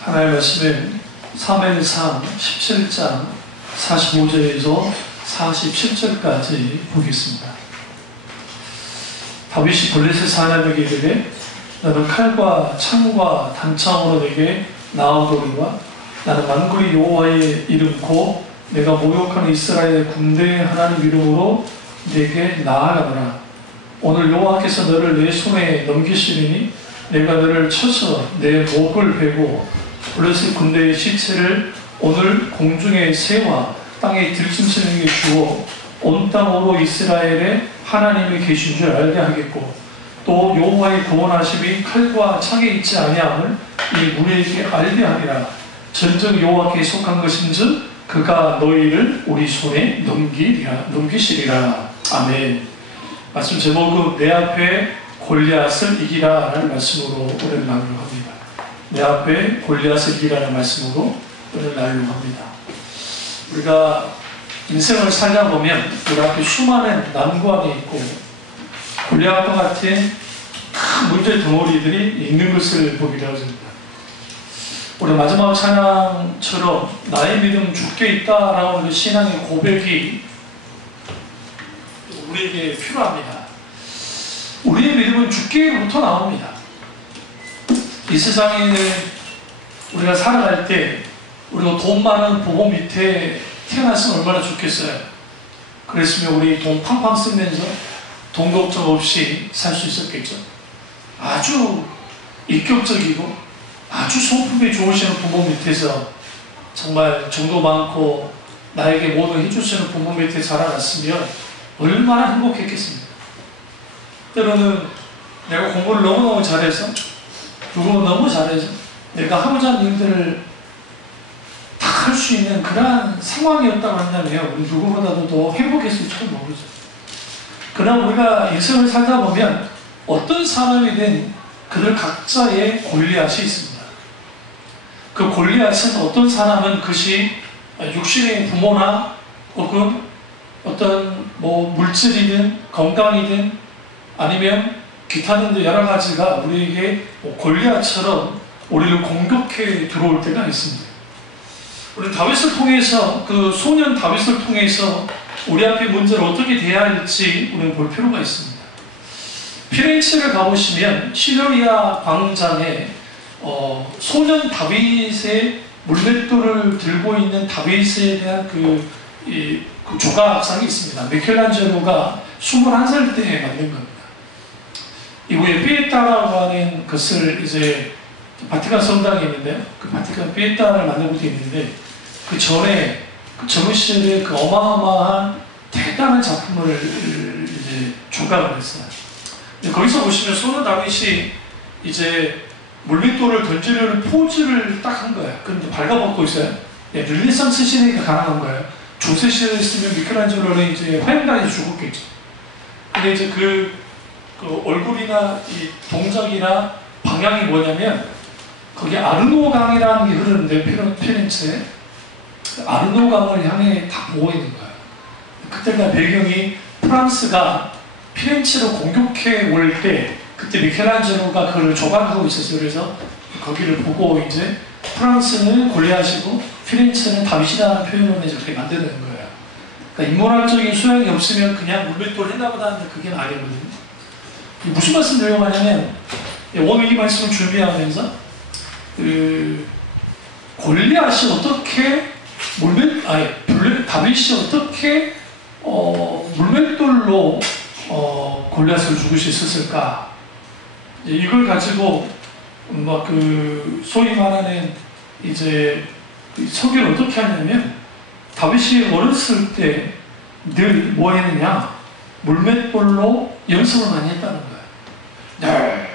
하나님의 말씀은 사무엘상 17장 45절에서 47절까지 보겠습니다. 다윗이 블레셋 사람에게 이르되 너는 칼과 창과 단창으로 내게 나아오거니와 나는 만군의 여호와의 이름 곧 내가 모욕하는 이스라엘의 군대의 하나님 이름으로 내게 나아가노라. 오늘 여호와께서 너를 내 손에 넘기시리니 내가 너를 쳐서 내 목을 베고 블레셋 군대의 시체를 오늘 공중의 새와 땅의 들짐승에게 주어 온 땅으로 이스라엘의 하나님이 계신 줄 알게 하겠고 또 여호와의 구원하심이 칼과 창에 있지 아니함을 이 무리에게 알게 하리라. 전적 여호와께 속한 것인즉 그가 너희를 우리 손에 넘기시리라. 아멘. 말씀 제목은 내 앞에 골리앗을 이기라 라는 말씀으로 오늘 나누합니다. 내 앞에 골리앗을 이기라는 말씀으로 오늘 나누합니다. 우리가 인생을 살다 보면 우리 앞에 수많은 난관이 있고 골리앗과 같은 큰 문제 덩어리들이 있는 것을 보게 되어집니다. 우리 마지막 찬양처럼 나의 믿음 주께 있다라는 그 신앙의 고백이 우리에게 필요합니다. 우리의 믿음은 주께로부터 나옵니다. 이 세상에 우리가 살아갈 때 우리가 돈 많은 부모 밑에 태어났으면 얼마나 좋겠어요. 그랬으면 우리 돈 팡팡 쓰면서 돈 걱정 없이 살 수 있었겠죠. 아주 인격적이고 아주 성품이 좋으시는 부모 밑에서 정말 정도 많고 나에게 모든 해주시는 부모 밑에 자라났으면 얼마나 행복했겠습니까? 때로는 내가 공부를 너무너무 잘해서 누구 너무 잘해서 내가 하고자 하는 일들을 다 할 수 있는 그러한 상황이었다고 한다면 우리 누구보다도 더 행복했을지도 모르죠. 그러나 우리가 인생을 살다 보면 어떤 사람이든 그들 각자의 골리앗이 있습니다. 그 골리앗은 어떤 사람은 그것이 육신의 부모나 혹은 어떤 물질이든 건강이든 아니면 기타는 여러 가지가 우리에게 골리앗처럼 우리를 공격해 들어올 때가 있습니다. 우리 다윗을 통해서 그 소년 다윗을 통해서 우리 앞에 문제를 어떻게 대해야 할지 우리는 볼 필요가 있습니다. 피렌체를 가보시면 시도리아 광장에 소년 다윗의 물맷돌을 들고 있는 다윗에 대한 그 조각상이 있습니다. 미켈란젤로가 21살 때 만든 겁니다. 이후에 피에타라고 하는 것을 이제 바티칸 성당이 있는데요. 그 바티칸 피에타를 만든 것도 있는데 그 전에 그 젊은 시절에 그 어마어마한 대단한 작품을 이제 조각을 했어요. 거기서 보시면 소년 다윗이 이제 물맷돌을 던지려는 포즈를 딱 한 거예요. 그런데 발가벗고 있어요. 네, 르네상스 시대가 가능한 거예요. 중세 시대에 있으면 미켈란젤로는 이제 화양단에서 죽었겠죠. 근데 이제 그 얼굴이나 이 동작이나 방향이 뭐냐면 거기 아르노 강이라는 게 흐르는데 피렌체에 아르노 강을 향해 다 보고 있는 거예요. 그때가 배경이 프랑스가 피렌체로 공격해 올 때 그때 미켈란젤로가 그걸 조각하고 있었어요. 그래서 거기를 보고 이제 프랑스는 골리앗이고 피렌체는 다윗이라는 표현을 저렇게 만드는 거예요. 그러니까 인문학적인 소양이 없으면 그냥 물맷돌 했나보다 하는데 그게 아니거든요. 무슨 말씀 드리려고 오늘 이 말씀을 준비하면서 골리앗이 어떻게 다윗이 어떻게 물맷돌로 골리앗을 죽일 수 있었을까? 이걸 가지고 소위 말하는 이제 설교를 어떻게 하냐면 다윗이 어렸을 때 늘 뭐 했느냐? 물맷돌로 연습을 많이 했다는 거예요. 네.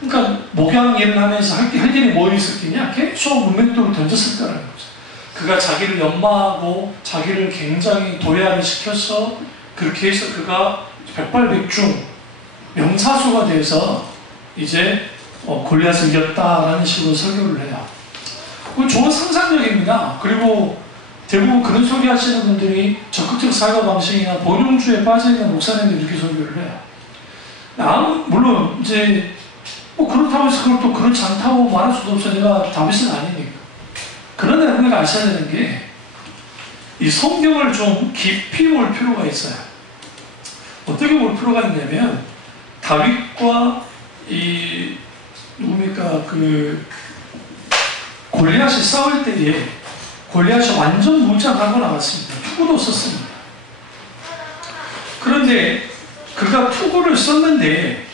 그러니까 목양 일을 하면서 할 일이 뭐 있었겠냐? 계속 물맷돌을 던졌을 거라는 거죠. 그가 자기를 연마하고 자기를 굉장히 도래하게 시켜서 그렇게 해서 그가 백발백중 명사수가 돼서 이제 골리앗을 이겼다라는 식으로 설교를 해요. 그건 좋은 상상력입니다. 그리고 대부분 그런 소리 하시는 분들이 적극적 사고 방식이나 본용주에 빠져있는 목사님들이 이렇게 설교를 해요. 물론 이제 뭐 그렇다고 해서 그걸 또 그렇지 않다고 말할 수도 없어요. 내가 다윗은 아니니까. 그러나 우리가 아셔야 되는 게 이 성경을 좀 깊이 볼 필요가 있어요. 어떻게 볼 필요가 있냐면 다윗과 이 누굽니까 그 골리앗이 싸울 때에 골리앗이 완전 무장하고 나왔습니다. 투구도 썼습니다. 그런데 그가 투구를 썼는데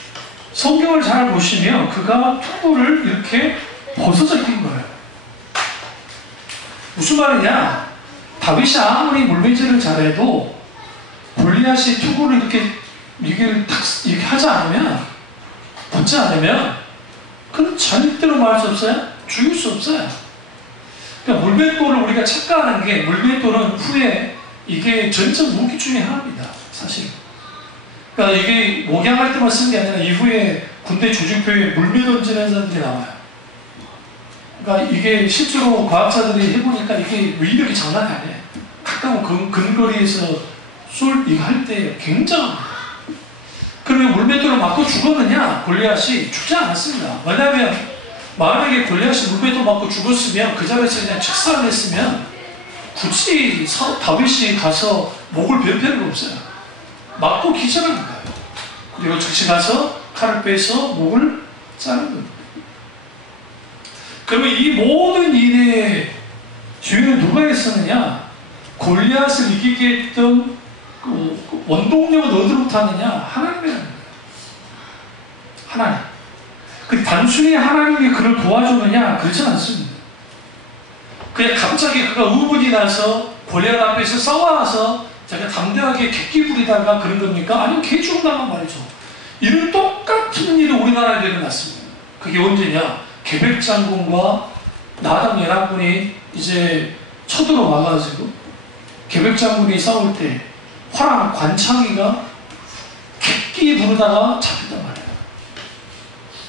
성경을 잘 보시면 그가 투구를 이렇게 벗어서 낀 거예요. 무슨 말이냐? 다윗이 아무리 물매질을 잘해도 골리앗이 투구를 이렇게 하지 않으면, 벗지 않으면, 그건 절대로 말할 수 없어요. 죽일 수 없어요. 그러니까 물맷돌을 우리가 착각하는 게, 물맷돌은 후에 이게 전적 무기 중에 하나입니다. 사실. 그러니까 이게 목양할 때만 쓴 게 아니라 이후에 군대 조직표에 물매 던지는 사람들이 나와요. 그러니까 이게 실제로 과학자들이 해보니까 이게 위력이 장난이 아니에요. 가까운 근거리에서 이거 할 때 굉장합니다. 그러면 물맷돌을 맞고 죽었느냐? 골리앗이 죽지 않았습니다. 왜냐하면 만약에 골리앗이 물맷돌 맞고 죽었으면 그 자리에서 그냥 직사를 했으면 굳이 다윗이 가서 목을 베 필요가 없어요. 맞고 기절하는 거예요. 그리고 즉시 가서 칼을 빼서 목을 자르는 겁니다. 그러면 이 모든 일의 주인은 누가 했었느냐? 골리앗을 이기게 했던 그 원동력은 어디로부터 하느냐? 하나님이라는 거예요. 하나님. 그 단순히 하나님이 그를 도와주느냐? 그렇지 않습니다. 그냥 갑자기 그가 의문이 나서 골리앗 앞에서 싸워서 제가 담대하게 객기 부리다가 그런 겁니까? 아니면 개 죽는다는 말이죠. 이런 똑같은 일이 우리나라에 일어났습니다. 그게 언제냐? 계백장군과 나당 연합군이 이제 쳐들어 와가지고 계백장군이 싸울 때 화랑 관창이가 객기 부르다가 잡혔단 말이에요.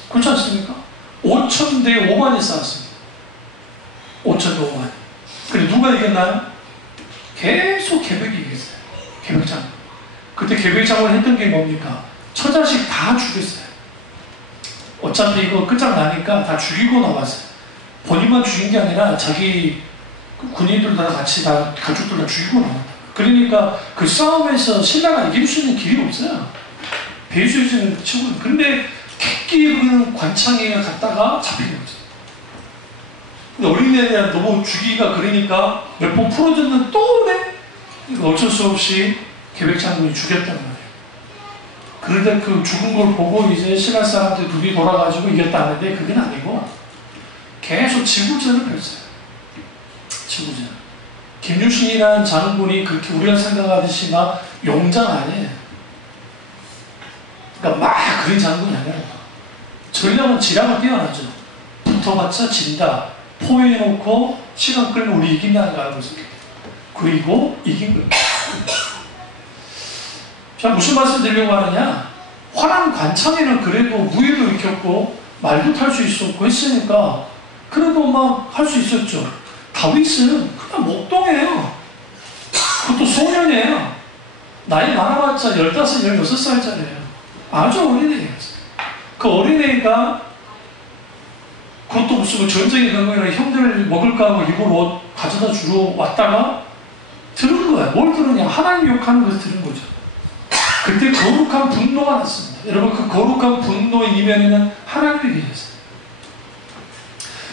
그렇지 않습니까? 5,000대 5만이 싸웠습니다. 5,000대 5만. 그래 누가 이겼나요? 계속 계백이 이겼어요. 계백장군. 그때 계백장군이 했던 게 뭡니까? 처자식 다 죽였어요. 어차피 이거 끝장나니까 다 죽이고 나왔어요. 본인만 죽인 게 아니라 자기 군인들 다 같이 다 가족들 다 죽이고 나왔다. 그러니까 그 싸움에서 신라가 이길 수 있는 길이 없어요. 배수진을 치고. 근데 객기 부리는 관창이가 갔다가 잡히는 거죠. 근데 어린애들 너무 죽이기가 그러니까 몇 번 풀어줬는데 또 오네? 그러니까 어쩔 수 없이 계백장군이 죽였단 말이에요. 그런데 그 죽은 걸 보고 이제 신라 사람들 눈이 돌아가지고 이겼다는데 그게 아니고 계속 지구전을 펼쳐요. 지구전. 김유신이라는 장군이 그렇게 우리가 생각하듯이 막 용장 아니에요. 그러니까 막 그런 장군이 아니라 전략은 지략을 뛰어나죠. 붙어봤자 진다. 포위해놓고 시간 끌면 우리 이긴다는 거 알고 있어요. 그리고 이긴 거예요. 자, 무슨 말씀 드리려고 하느냐? 화랑 관창에는 그래도 무예도 익혔고 말도 탈 수 있었고 했으니까 그래도 막 할 수 있었죠. 다윗은 그냥 목동이에요. 그것도 소년이에요. 나이 많아봤자 15, 16살짜리예요. 아주 어린애였어요. 그 어린애가 그것도 무슨 전쟁에 간 거라 형들 먹을까 하고 입을 옷 가져다 주러 왔다가 들은 거야. 뭘 들으냐? 하나님 욕하는 것을 들은 거죠. 그때 거룩한 분노가 났습니다. 여러분 그 거룩한 분노의 이면에는 하나님이 계셨어요.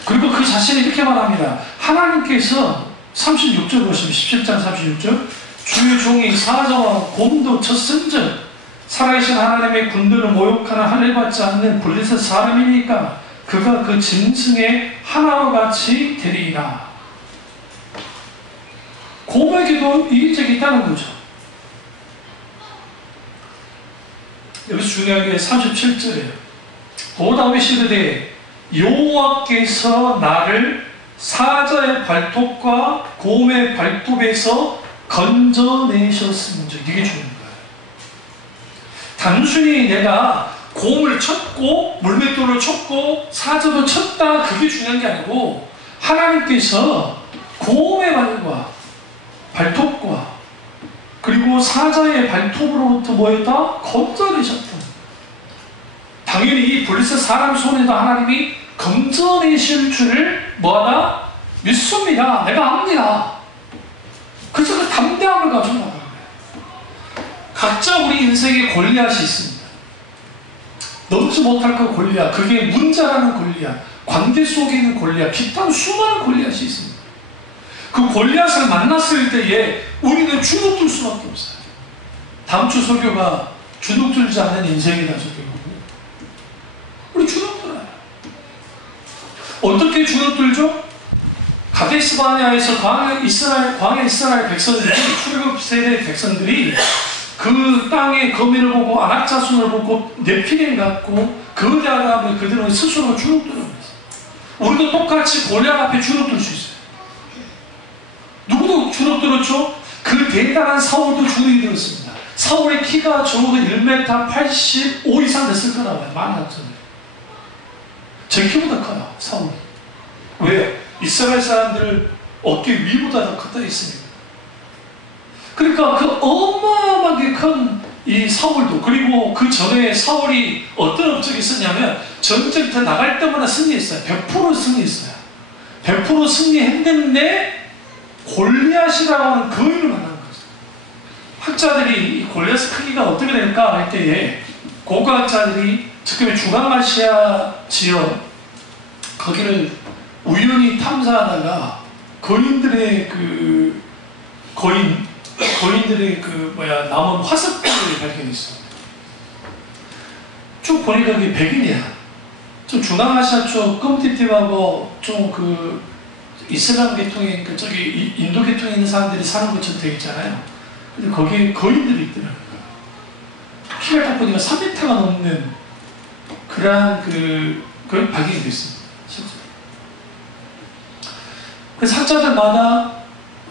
그리고 그 자신이 이렇게 말합니다. 하나님께서 36절 보시면 17장 36절 주의 종이 사자와 곰도 쳤은즉 살아계신 하나님의 군대를 모욕하는 하늘 받지 않는 블레셋 사람이니까 그가 그 짐승의 하나와 같이 되리이다. 곰에게도 이기적이 있다는 거죠. 여기서 중요한 게 37절이에요. 또 다윗이 이르되 여호와께서 나를 사자의 발톱과 곰의 발톱에서 건져내셨습니다. 이게 중요한 거예요. 단순히 내가 곰을 쳤고 물맷돌을 쳤고 사자도 쳤다 그게 중요한 게 아니고 하나님께서 곰의 발과 발톱과 그리고 사자의 발톱으로부터 뭐였다? 건져내셨다. 당연히 이 블레셋 사람 손에도 하나님이 건져내실 줄을 뭐하다? 믿습니다. 내가 압니다. 그래서 그 담대함을 가지고 나가는 거예요. 각자 우리 인생에 골리앗이 있습니다. 넘지 못할 그 골리앗, 그게 문자라는 골리앗, 관계 속에 있는 골리앗, 기타 수많은 골리앗이 있습니다. 그 골리앗을 만났을 때에 우리는 주눅들 수밖에 없어요. 다음 주 설교가 주눅들지 않는 인생이다 설교고, 우리 주눅들어요. 어떻게 주눅들죠? 가데스 바네아에서 광야 이스라엘 백성들이, 출애굽 세대 백성들이 그 땅의 거미를 보고 안악자손을 보고 네피림 같고 거대하다 그들은 스스로 주눅들어요. 우리도 똑같이 골리앗 앞에 주눅들 수 있어요. 누구도 주눅들었죠? 그 대단한 사울도 주눅이 들었습니다. 사울의 키가 적어도 1m 85 이상 됐을 거라고 해요. 만화학자들. 제 키보다 커요, 사울이. 왜요? 이스라엘 사람들 어깨 위보다 더 컸다 있습니다. 그러니까 그 어마어마하게 큰 이 사울도, 그리고 그 전에 사울이 어떤 업적이 있었냐면 전쟁터 나갈 때마다 승리했어요. 100% 승리했어요. 100% 승리했는데 골리앗이라고 하는 거인을 만난 거죠. 학자들이 이 골리앗의 크기가 어떻게 될까 할 때에 고고학자들이 지금 중앙아시아 지역 거기를 우연히 탐사하다가 거인들의 남은 화석들을 발견했어요. 쭉 보니까 그게 백인이야. 좀 중앙아시아 쪽 끔띠띠하고 좀 그 이슬람 계통에 저기 인도 계통에 있는 사람들이 사는 것처럼 되어 있잖아요. 근데 거기에 거인들이 있더라고요. 키가 딱 보니까 3m가 넘는 그러한 그걸 발견이 됐습니다. 실제로. 그래서 학자들마다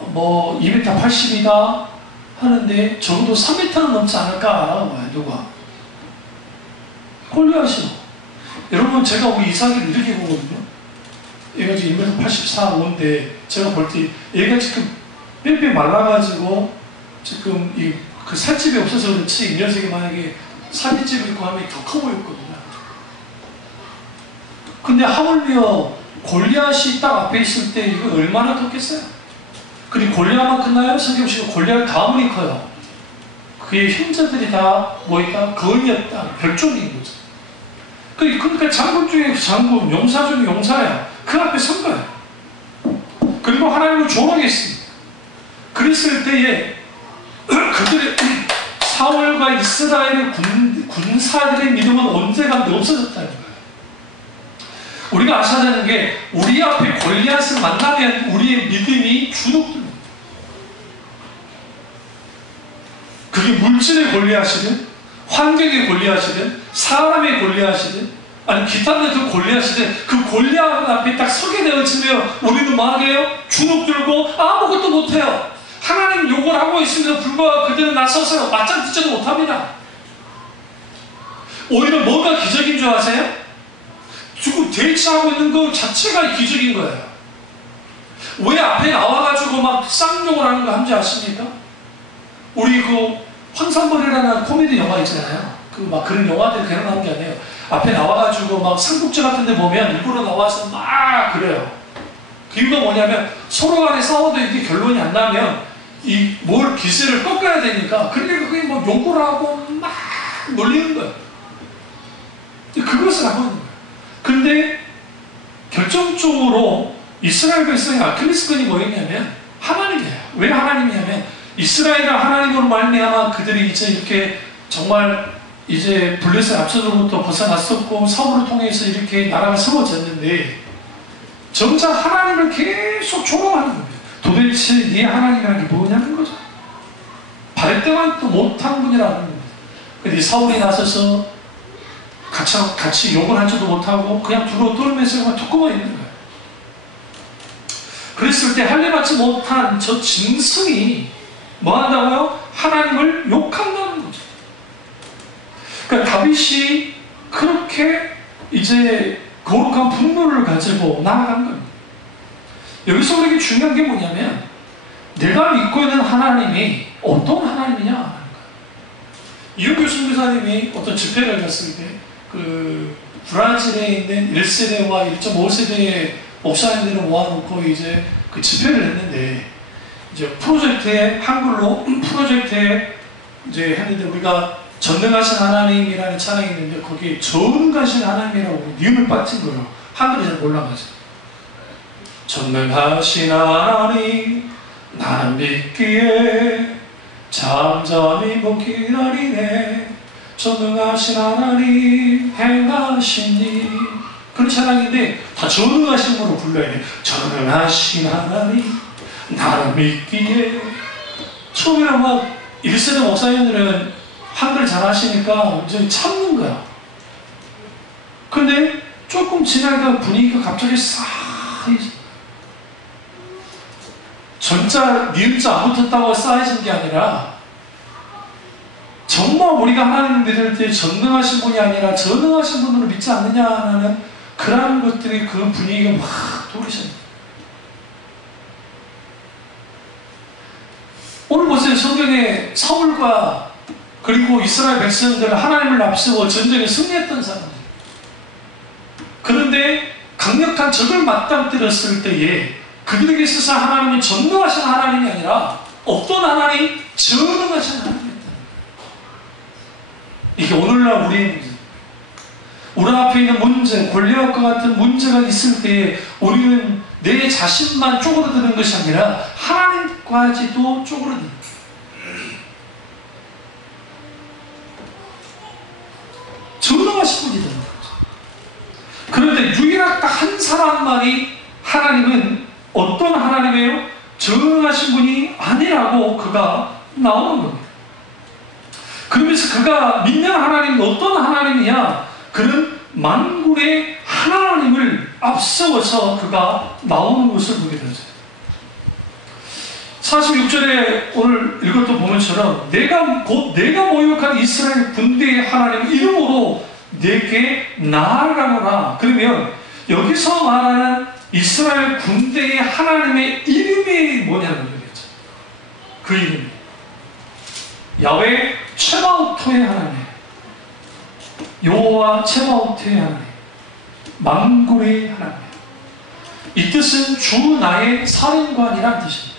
뭐 2m 80이다 하는데 적어도 3m는 넘지 않을까. 누가? 골리앗이요. 여러분, 제가 우리 이삭이를 이렇게 보거든요. 얘가 지금 2m 84, 5인데 제가 볼 때 얘가 지금 뼈뼈 말라가지고 지금 그 살집이 없어서 그렇지 이 녀석이 만약에 살집이 있고 하면 더 커 보였거든요. 근데 하물며 골리앗이 딱 앞에 있을 때 이거 얼마나 컸겠어요? 그리고 골리앗만 크나요? 성경 보시면 골리앗 가문이 커요. 그의 형제들이 다 뭐였다? 거인이었다. 별종인 거죠. 그러니까 장군 중에 장군, 용사 중에 용사야. 그 앞에 선 거예요. 그리고 하나님을 조롱했습니다. 그랬을 때에 그들의 사울과 이스라엘의 군사들의 믿음은 언제가 없어졌다는 거예요. 우리가 아셔야 되는 게 우리 앞에 골리앗을 만나면 우리의 믿음이 주눅듭니다. 그게 물질의 골리앗이든 환경의 골리앗이든 사람의 골리앗이든 아니 기타는 그 골리앗이든 그 골리앗 앞에 딱 서게 되어지면 우리는 뭐하게요? 주눅들고 아무것도 못해요. 하나님 욕을 하고 있음에도 불구하고 그들은 나서서 맞짱 뜨지도 못합니다. 오히려 뭐가 기적인 줄 아세요? 지금 대치하고 있는 것 자체가 기적인 거예요. 왜 앞에 나와가지고 막 쌍욕을 하는 거 한지 아십니까? 우리 그 황산벌이라는 코미디 영화 있잖아요. 그런 영화들 그냥 나온 게 아니에요. 앞에 나와가지고 막 삼국지 같은 데 보면 일부러 나와서 막 그래요. 그 이유가 뭐냐면 서로 간에 싸워도 이게 결론이 안 나면 뭘 기세를 꺾어야 되니까 그러니까 그게 막 욕을 하고 막 놀리는 거예요. 그것을 하고 있는 거예요. 근데 결정적으로 이스라엘 백성의 아킬레스건이 뭐였냐면 하나님이에요. 왜 하나님이냐면 이스라엘은 하나님으로 말미암아 그들이 이제 이렇게 정말 이제 블레셋 앞서로부터 벗어났었고 사울을 통해서 이렇게 나라가 세워졌는데 정작 하나님을 계속 조롱하는 겁니다. 도대체 네 하나님이라는 게 뭐냐는 거죠. 발등만 또 못한 분이라는 겁니다. 근데 사울이 나서서 같이 욕을 하지도 못하고 그냥 두루 떨면서 그냥 툭구만 있는 거예요. 그랬을 때 할례 받지 못한 저 짐승이 뭐 한다고요? 하나님을 욕한다는 거죠. 그러니까 다윗이 그렇게 이제 거룩한 분노를 가지고 나아간 겁니다. 여기서 우리에게 중요한 게 뭐냐면 내가 믿고 있는 하나님이 어떤 하나님이냐 하는 거예요. 이윤규 선교사님이 어떤 집회를 갔을 때 브라질에 있는 1세대와 1.5세대의 목사님들을 모아놓고 이제 그 집회를 했는데, 이제 프로젝트에, 한글로 프로젝트에 이제 했는데, 우리가 전능하신 하나님이라는 찬양이 있는데, 거기에 전능하신 하나님이라고 니음을 빠진 거예요. 한글이 잘 몰라가지고. 전능하신 하나님, 나는 믿기에 잠잠히 못 기다리네. 전능하신 하나님 행하시니. 그런 찬양인데 다 전능하신 분으로 불러야 돼. 전능하신 하나님 나는 믿기에. 처음에는 막 1세대 목사님들은 한글 잘 하시니까 이제 참는 거야. 근데 조금 지나니까 분위기가 갑자기 싹, 전자, 니은자 안 붙었다고 쌓여진 게 아니라, 정말 우리가 하나님 믿을 때 전능하신 분이 아니라 전능하신 분으로 믿지 않느냐는 그런 것들이, 그 분위기가 막 돌으셨어요. 오늘 보세요. 성경에 사울과 그리고 이스라엘 백성들은 하나님을 앞세워 전쟁에 승리했던 사람들. 그런데 강력한 적을 맞닥뜨렸을 때에 그들에게 있어서 하나님은 전능하신 하나님이 아니라 어떤 하나님? 전능하신 하나님이었다는 거예요. 이게 오늘날 우리의 문제. 우리 앞에 있는 문제, 골리앗과 같은 문제가 있을 때에 우리는 내 자신만 쪼그러드는 것이 아니라 하나님까지도 쪼그러드는 거예요. 전능하신 분이 되는 거죠. 그런데 유일하게 딱 한 사람만이, 하나님은 어떤 하나님이에요? 전능하신 분이 아니라고 그가 나오는 겁니다. 그러면서 그가 믿는 하나님은 어떤 하나님이냐? 그는 만군의 하나님을 앞세워서 그가 나오는 것을 보게 되죠. 46절에 오늘 읽었던 본문처럼 내가 모욕한 이스라엘 군대의 하나님 이름으로 내게 나아가노라. 그러면 여기서 말하는 이스라엘 군대의 하나님의 이름이 뭐냐는 거겠죠. 그 이름이 야훼 츠바오토의 하나님, 여호와 츠바오토의 하나님, 만군의 하나님. 이 뜻은 주 나의 사령관이라는 뜻입니다.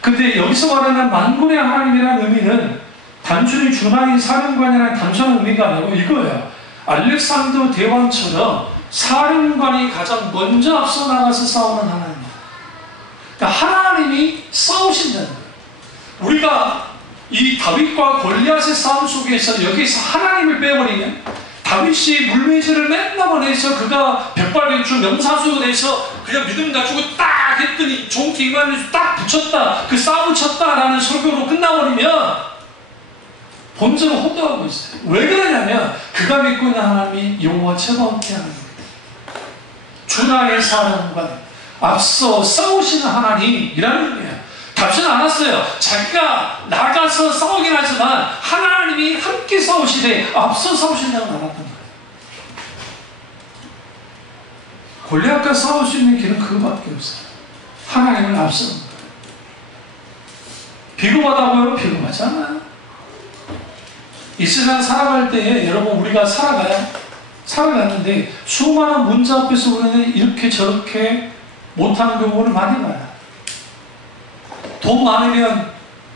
근데 여기서 말하는 만군의 하나님이라는 의미는 단순히 주 나의 사령관이라는 단순한 의미가 아니고 이거예요. 알렉산더 대왕처럼 사령관이 가장 먼저 앞서 나가서 싸우는 하나님입니다. 그러니까 하나님이 싸우신다는 거예요. 우리가 이 다윗과 골리앗의 싸움 속에서 여기서 하나님을 빼버리면, 다윗이 물매질을 맨날 보내서 그가 백발백중 명사수가 돼서 그냥 믿음 가지고 딱 했더니 종기 이만해서 딱 붙였다, 그 싸붙였다라는 설교로 끝나버리면 본질은 혼동하고 있어요. 왜 그러냐면 그가 믿고 있는 하나님이 여호와 츠바오토의 하나님입니다. 주나의 사령관, 앞서 싸우시는 하나님이라는 의미예요. 답지는 않았어요. 자기가 나가서 싸우긴 하지만 하나님이 함께 싸우시되 앞서 싸우신다고 나갔던 거예요. 골리앗과 싸울 수 있는 길은 그거밖에 없어요. 하나님을 앞서는 거예요. 비겁하다고요? 비겁하지 않아요. 이 세상 살아갈 때에 여러분 우리가 살아가는데 수많은 문제 앞에서 우리는 이렇게 저렇게 못하는 경우를 많이 봐요. 돈 많으면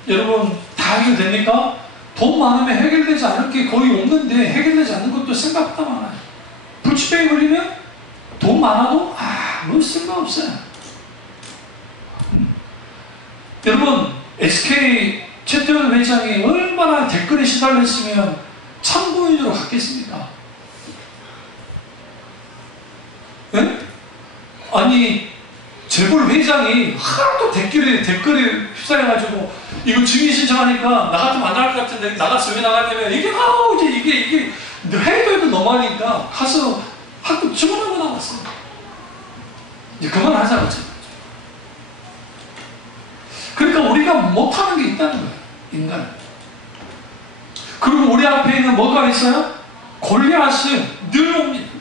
여러분 다 해결됩니까? 돈 많으면 해결되지 않을 게 거의 없는데 해결되지 않는 것도 생각보다 많아요. 불치병이 걸리면 돈 많아도 아무 쓸모없어요. 여러분 SK 최태원 회장이 얼마나 댓글에 시달렸으면 참고인으로 갔겠습니까? 네? 아니 재벌 회장이 하나도 댓글에 휩싸여가지고 이거 증인 신청하니까 나 같으면 안 나갈 것 같은데 나갔어. 왜 나갔냐면 이게 이게 해도 너무하니까 가서 학교 증언하고 나왔어. 이제 그만하자고. 그러니까 우리가 못하는 게 있다는 거예요. 인간. 그리고 우리 앞에 있는 뭐가 있어요? 골리앗은 늘 옵니다.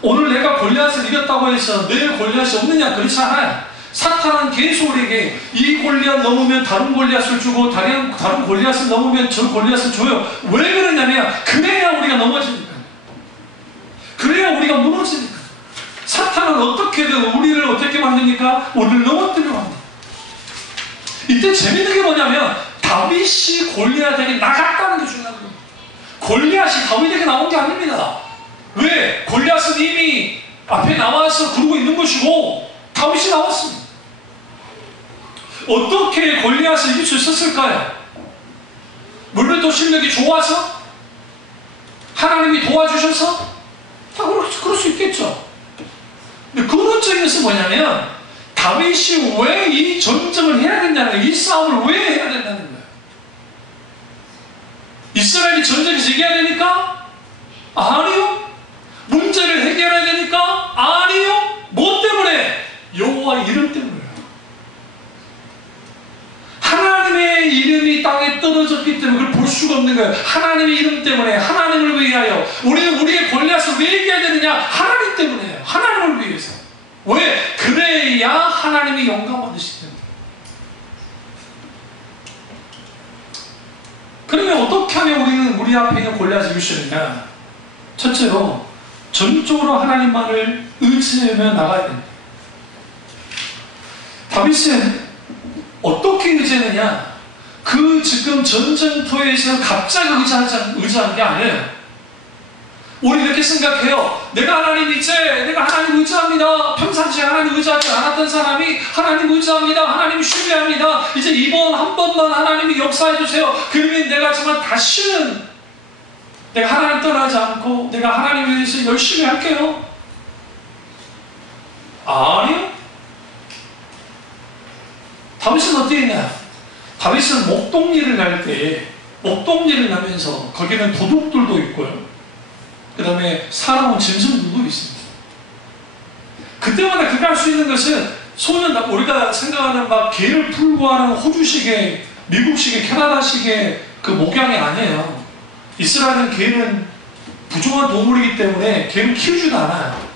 오늘 내가 골리앗을 이겼다고 해서 내일 골리앗이 없느냐? 그렇지 않아요. 사탄은 계속 우리에게 이 골리앗 넘으면 다른 골리앗을 주고 다른 골리앗을 넘으면 저 골리앗을 줘요. 왜 그러냐면 그래야 우리가 넘어지니까. 그래야 우리가 무너집니다. 사탄은 어떻게든 우리를 어떻게 만듭니까? 우리를 넘어뜨려 만듭니다. 이때 재밌는 게 뭐냐면 다윗이 골리앗에게 나갔다는 게 중요한 거예요. 골리앗이 다윗에게 나온 게 아닙니다. 왜? 골리앗은 이미 앞에 나와서 그러고 있는 것이고 다윗이 나왔습니다. 어떻게 골리앗을 이길 수 있었을까요? 물론 실력이 좋아서? 하나님이 도와주셔서? 다 그럴 수 있겠죠. 근데 근원적인 뭐냐면 다윗이 왜 이 전쟁을 해야 된다는 거예요. 이 싸움을 왜 해야 된다는 거예요. 이스라엘이 전쟁에서 이겨야 되니까? 아니요. 문제를 해결해야 되니까? 아니요. 뭐 때문에? 여호와 이름 때문에요. 하나님의 이름이 땅에 떨어졌기 때문에 그걸 볼 수가 없는 거예요. 하나님의 이름 때문에, 하나님을 위하여. 우리는 우리의 골리앗을 왜 이겨야 되느냐? 하나님 때문에요. 하나님을 위해서. 왜? 그래야 하나님이 영광 받으시기 때문에. 그러면 어떻게 하면 우리는 우리 앞에 있는 골리앗을 이길 수 있느냐? 첫째로 전적으로 하나님만을 의지하며 나가야 됩니다. 다윗은 어떻게 의지했느냐? 그 지금 전쟁터에서 갑자기 의지한 게 아니에요. 우리 이렇게 생각해요. 내가 하나님 의지합니다. 평상시에 하나님 의지하지 않았던 사람이 하나님 의지합니다. 하나님 신뢰합니다. 이제 이번 한 번만 하나님이 역사해 주세요. 그러면 내가 정말 다시는 내가 하나님 떠나지 않고 내가 하나님을 위해서 열심히 할게요. 아니요. 다윗은 어떻게 했냐? 다윗은 목동리를 갈 때 목동리를 가면서 거기는 도둑들도 있고요. 그 다음에 살아온 짐승들도 있습니다. 그때마다 그가 할 수 있는 것은 우리가 생각하는 막 개를 풀고 하는 호주식의, 미국식의, 캐나다식의 그 목양이 아니에요. 이스라엘은 개는 부정한 동물이기 때문에 개를 키우지도 않아요.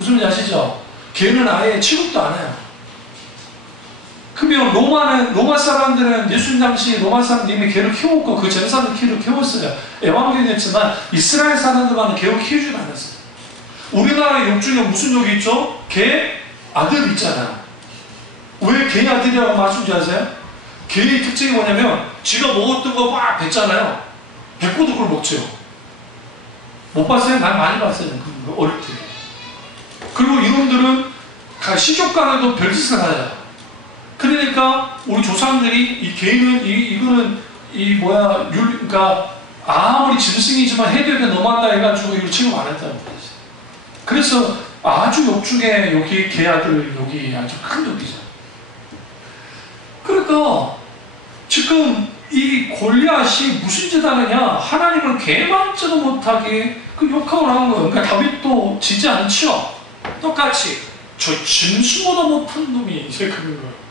무슨 말인지 아시죠? 개는 아예 취급도 안 해요. 그러면 로마 사람들은 예수님 당시 로마 사람들이 개를 키웠고 그 제사는 개를 키웠어요. 에반게리온이었지만 이스라엘 사람들만은 개를 키우지 않았어요. 우리나라 욕 중에 무슨 욕이 있죠? 개 아들 있잖아요. 왜 개 아들이라고 말씀하지 아세요? 개의 특징이 뭐냐면 지가 먹었던 거 막 뱉잖아요. 뱉고도 그걸 먹죠. 못 봤어요? 난 많이 봤어요. 어릴 때. 그리고 이놈들은 식욕강에도 별짓을 하잖아요. 그러니까 우리 조상들이 이 개는 이거는 그러니까 아무리 짐승이지만 해독에 넘어간다 해가지고 이걸 취급 안 했다고 그랬어요. 그래서 아주 욕중에 여기 개 아들 여기 아주 큰 욕이죠. 그러니까 지금 이 골리앗이 무슨 짓 하느냐? 하나님을 개만져도 못하게 그 욕하고 나온 거예요. 그러니까 다윗도 지지 않죠. 똑같이 저 짐승보다 못한 놈이 이제 그런 거예요.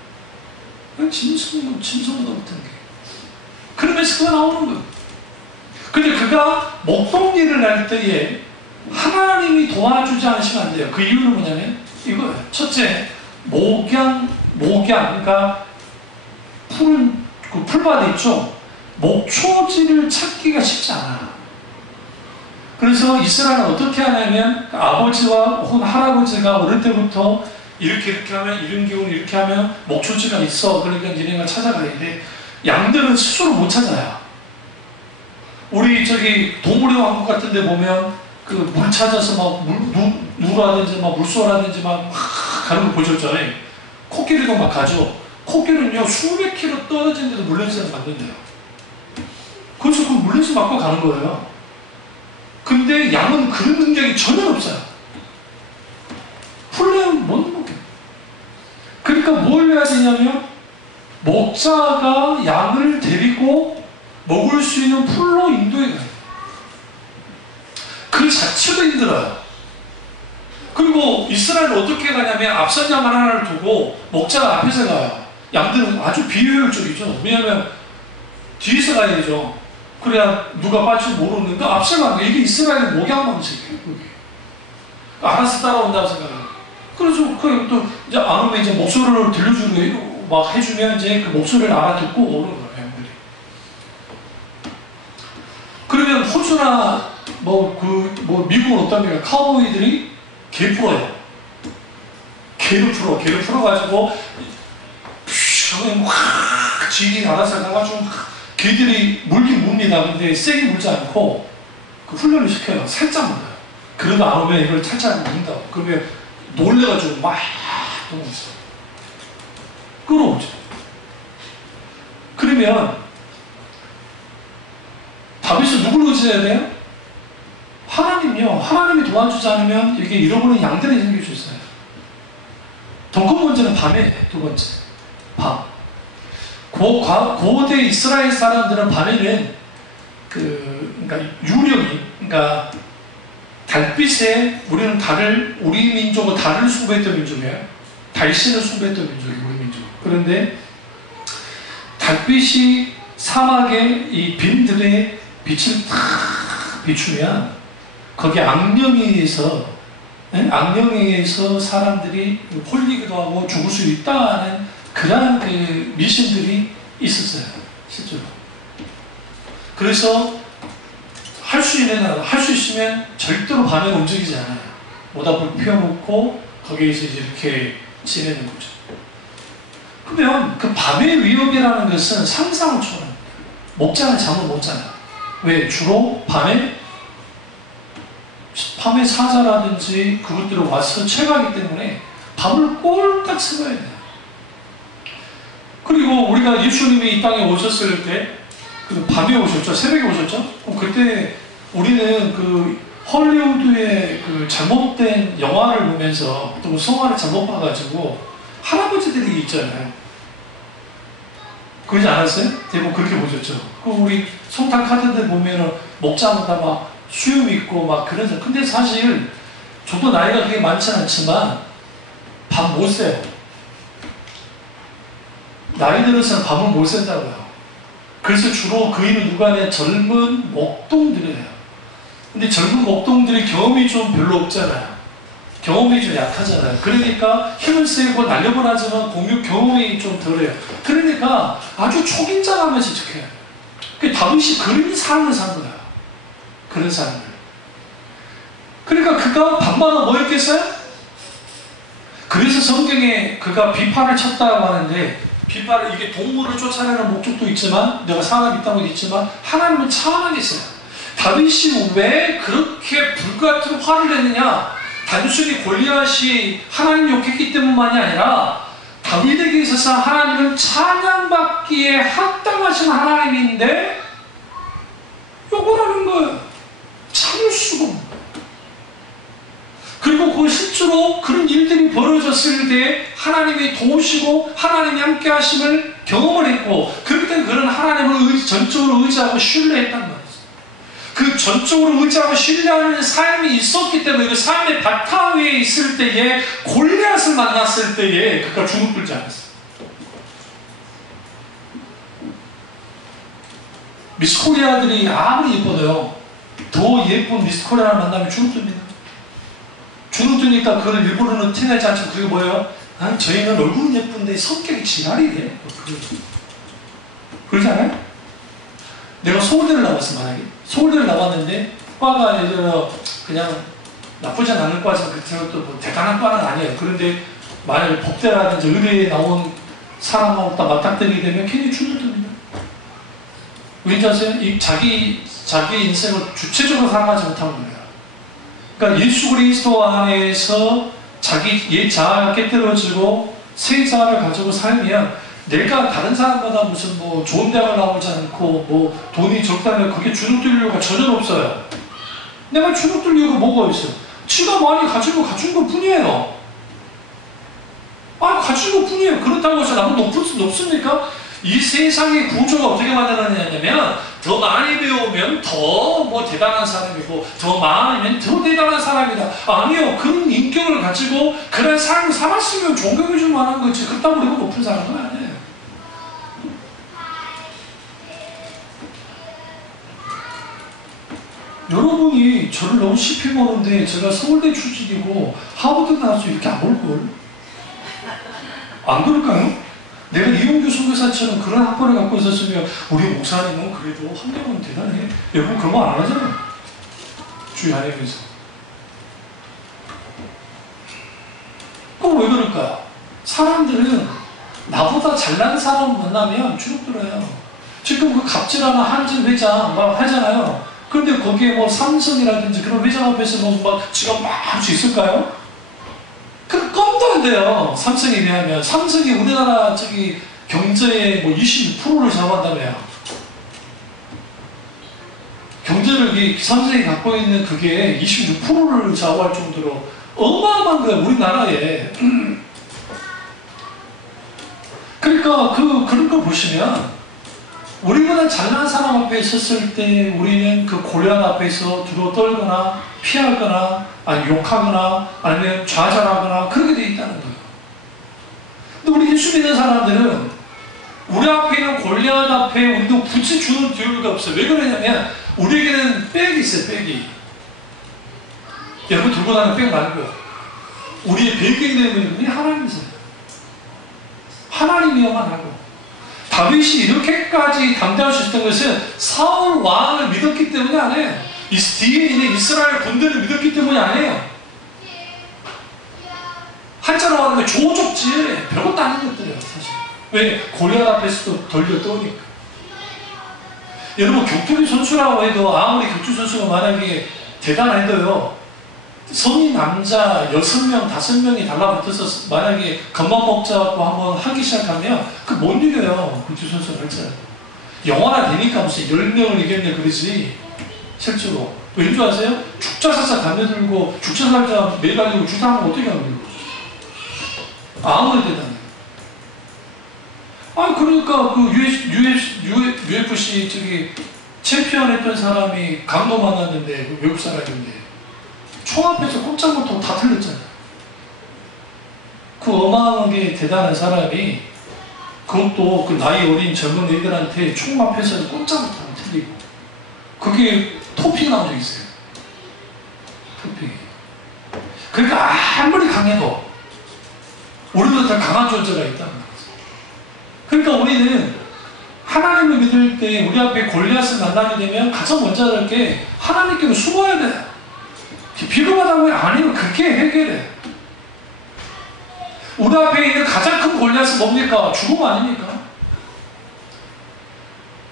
짐승보다 못한 게. 그러면서 그가 나오는 거예요. 근데 그가 목동리를 할 때에 하나님이 도와주지 않으시면 안 돼요. 그 이유는 뭐냐면 이거예요. 첫째, 목양, 그러니까 그 풀밭 있죠? 목초지를 찾기가 쉽지 않아. 그래서 이스라엘은 어떻게 하냐면 아버지와 혹은 할아버지가 어릴 때부터 이렇게 하면 이런 기운 이렇게 하면 목초지가 있어. 그러니까 니네가 찾아가야 돼. 양들은 스스로 못 찾아요. 우리 동물의 왕국 같은 데 보면 그 물 찾아서 막 누라든지 막 물소라든지 막 가는 거 보셨잖아요. 코끼리도 막 가죠. 코끼리는요 수백 킬로 떨어진 데도 물냄새가 맡는데요. 그래서 그 물냄새 맡고 가는 거예요. 근데 양은 그런 능력이 전혀 없어요. 풀려면 못 먹게. 그러니까 뭘 해야 되냐면 목자가 양을 데리고 먹을 수 있는 풀로 인도해 가요. 그 자체도 힘들어요. 그리고 이스라엘은 어떻게 가냐면 앞선 양 하나를 두고 목자가 앞에서 가요. 양들은 아주 비효율적이죠. 왜냐하면 뒤에서 가야 되죠. 그래야 누가 빠질지 모르는데 앞서 가는 거예요. 이게 이스라엘의 목양 방식이에요. 알아서 따라온다고 생각해요. 그래서 또 이제 안 오면 이제 목소리를 들려주고 막 해주면 이제 그 목소리를 알아듣고 오는 거예요. 양들이. 그러면 호주나 미국은 어떻습니까? 카우보이들이 개 풀어요. 개를 풀어가지고, 그러면 확, 지기 알아서 가가지고, 개들이 물긴 뭅니다. 근데 세게 물지 않고, 그 훈련을 시켜요. 살짝 물어요. 그러다 안 오면 이걸 살짝 문다고. 그러면 놀래가지고 막 도망쳐. 끌어오죠. 그러면 다윗은 누구를 의지해야 돼요? 하나님이요. 하나님이 도와주지 않으면 이게 잃어버린 양들이 생길 수 있어요. 더 큰 문제는 밤에, 두 번째. 밤. 고대 이스라엘 사람들은 밤에는 그러니까 유령이, 그러니까 달빛에 우리 민족은 달을 숭배했던 민족이에요. 달신을 숭배했던 민족이에요, 우리 민족. 그런데 달빛이 사막의 이 빈들의 빛을 탁 비추면 거기 악령에 의해서 사람들이 홀리기도 하고 죽을 수 있다는 그러한 그 미신들이 있었어요, 실제로. 그래서 할 수 있으면 절대로 밤에 움직이지 않아요. 모닥불 피워놓고 거기에서 이제 이렇게 지내는 거죠. 그러면 그 밤의 위협이라는 것은 상상을 초월합니다. 목자는 잠을 못 자요. 왜? 주로 밤에 사자라든지 그것들이 와서 채가기 때문에 밤을 꼴딱 새워야 돼요. 그리고 우리가 예수님이 이 땅에 오셨을 때 그 밤에 오셨죠? 새벽에 오셨죠? 그때 우리는 그 헐리우드의 그 잘못된 영화를 보면서 또 성화를 잘못 봐가지고 할아버지들이 있잖아요. 그러지 않았어요? 대부분 그렇게 보셨죠? 그 우리 성탄 카드들 보면은 목자마다 막 수염 있고 막 그래서. 근데 사실 저도 나이가 그렇게 많지 않지만 밤 못 새요. 나이 들어서는 밤을 못 샌다고요. 그래서 주로 그 일을 누가 하냐? 젊은 목동들이에요. 근데 젊은 목동들이 경험이 좀 별로 없잖아요. 경험이 좀 약하잖아요. 그러니까 힘을 세고 날렵은 하지만 공유 경험이 좀 덜해요. 그러니까 아주 초긴장하면서 지켜요. 다윗이 그런 삶을 산 거예요. 그런 삶을. 그러니까 그가 밤마다 뭐 했겠어요? 그래서 성경에 그가 비파를 쳤다고 하는데, 비파를, 이게 동물을 쫓아내는 목적도 있지만, 내가 사람 있다고 있지만, 하나님은 차원하겠어요. 다윗이 왜 그렇게 불같은 화를 냈느냐? 단순히 골리앗이 하나님 욕했기 때문만이 아니라 다윗에게 있어서 하나님은 찬양받기에 합당하신 하나님인데 욕을 하는 거예요. 참을 수가 없는 거예요. 그리고 그 실제로 그런 일들이 벌어졌을 때 하나님이 도우시고 하나님이 함께 하심을 경험을 했고, 그럴 때 그런 하나님을 전적으로 의지하고 신뢰했단 말이에요. 그 전적으로 의지하고 신뢰하는 삶이 있었기 때문에 그 삶의 바탕 위에 있을 때에 골리앗을 만났을 때에 그가 주눅들지 않았어요. 미스 코리아들이 아무리 예뻐도요, 더 예쁜 미스 코리아를 만나면 주눅듭니다. 주눅드니까 그걸 일부러는 티내지 않지만 그게 뭐예요? 아니, 저희는 얼굴은 예쁜데 성격이 지랄이래. 그러잖아요? 내가 서울대를 나왔어, 만약에. 서울대를 나왔는데, 과가 예를 들어, 그냥 나쁘지 않을 과지만 그렇다고 또 뭐 대단한 과는 아니에요. 그런데 만약에 법대라든지 의대에 나온 사람하고 딱 맞닥뜨리게 되면 괜히 주눅듭니다. 왠지 아세요? 자기 인생을 주체적으로 살아가지 못한 거예요. 그러니까 예수 그리스도 안에서 자기 옛 자아가 깨뜨려지고 새 자아를 가지고 살면 내가 다른 사람마다 무슨 뭐 좋은 대학을 나오지 않고 뭐 돈이 적다면 그게 주눅들 이유가 전혀 없어요. 내가 주눅들 이유가 뭐가 있어요? 지가 많이 가진 것 뿐이에요. 가진 것 뿐이에요. 그렇다고 해서 나보다 높습니까? 이 세상의 구조가 어떻게 만들어내냐면 더 많이 배우면 더 뭐 대단한 사람이고 더 많으면 더 대단한 사람이다. 아니요. 그런 인격을 가지고 그런 삶을 살았으면 존경해 줄 만한 거지. 그렇다고 우리가 높은 사람은 아니에요. 여러분이 저를 너무 쉽게 보는데 제가 서울대 출신이고 하버드 나와서 이렇게 안 올걸? 안 그럴까요? 내가 이용규 선교사처럼 그런 학벌을 갖고 있었으면 우리 목사님은 그래도 환경은 대단해. 여러분 그런 거 안 하잖아요. 주의하려면서. 그럼 왜 그럴까? 사람들은 나보다 잘난 사람 만나면 주눅들어요. 지금 그 갑질하는 한진 회장 막 하잖아요. 그런데 거기에 뭐 삼성이라든지 그런 회장 앞에서 막 지가 막 할 수 있을까요? 그 껌도 안 돼요. 삼성에 비하면. 삼성이 우리나라 경제의 뭐 26%를 잡아간다며요. 경제를 삼성이 갖고 있는 그게 26%를 좌우할 정도로 어마어마한 거예요, 우리나라에. 그러니까 그런 거 보시면 우리보다 잘난 사람 앞에 있었을 때 우리는 그 골리앗 앞에서 두려워 떨거나 피하거나 아니면 욕하거나 아니면 좌절하거나 그렇게 돼 있다는 거예요. 근데 우리 예수 믿는 사람들은 우리 앞에 있는 골리앗 앞에 우리도 굳이 주는 이유가 없어요. 왜 그러냐면 우리에게는 백이 있어요. 백이. 여러분 들고 다니는 백 말고요. 우리의 배경이 되는 분이 하나님이세요. 하나님이어만 하고. 다윗이 이렇게까지 당당할 수 있었던 것은 사울 왕을 믿었기 때문이 아니에요. 뒤에 있는 이스라엘 군대를 믿었기 때문이 아니에요. 한자로 말하면 조족지 별것도 아닌 것들이에요, 사실. 왜? 골리앗 앞에서도 덜덜 떠오니까. 여러분 격투기 선수라고 해도 아무리 격투기 선수가 만약에 대단해도요, 성인 남자 6명, 5명이 달라붙어서 만약에 겉만 먹자고 한번 하기 시작하면 그 못 이겨요. 격투기 선수를 할지. 영화나 되니까 무슨 10명을 이겼네 그러지. 실제로. 왠 줄 아세요? 죽자사자 달려들고 죽자사자 매달리고 주사하면 어떻게 하는 거예요? 아무리 대단해. 그러니까 그 UFC 챔피언 했던 사람이 강도 만났는데, 그 외국 사람인데, 총 앞에서 꼼짝 못하고 다 틀렸잖아요. 그 어마어마하게 대단한 사람이, 그것도 그 나이 어린 젊은 애들한테 총 앞에서 꼼짝 못하고 틀리고, 그게 토픽 나온 적 있어요. 토픽이. 그러니까 아무리 강해도, 우리도 다 강한 존재가 있다는 거죠. 그러니까 우리는 하나님을 믿을 때 우리 앞에 골리앗을 만나게 되면 가장 먼저 할 게 하나님께로 숨어야 돼요. 비겁하다고 아니면 그렇게 해결해. 우리 앞에 있는 가장 큰 골리앗은 뭡니까? 죽음 아닙니까?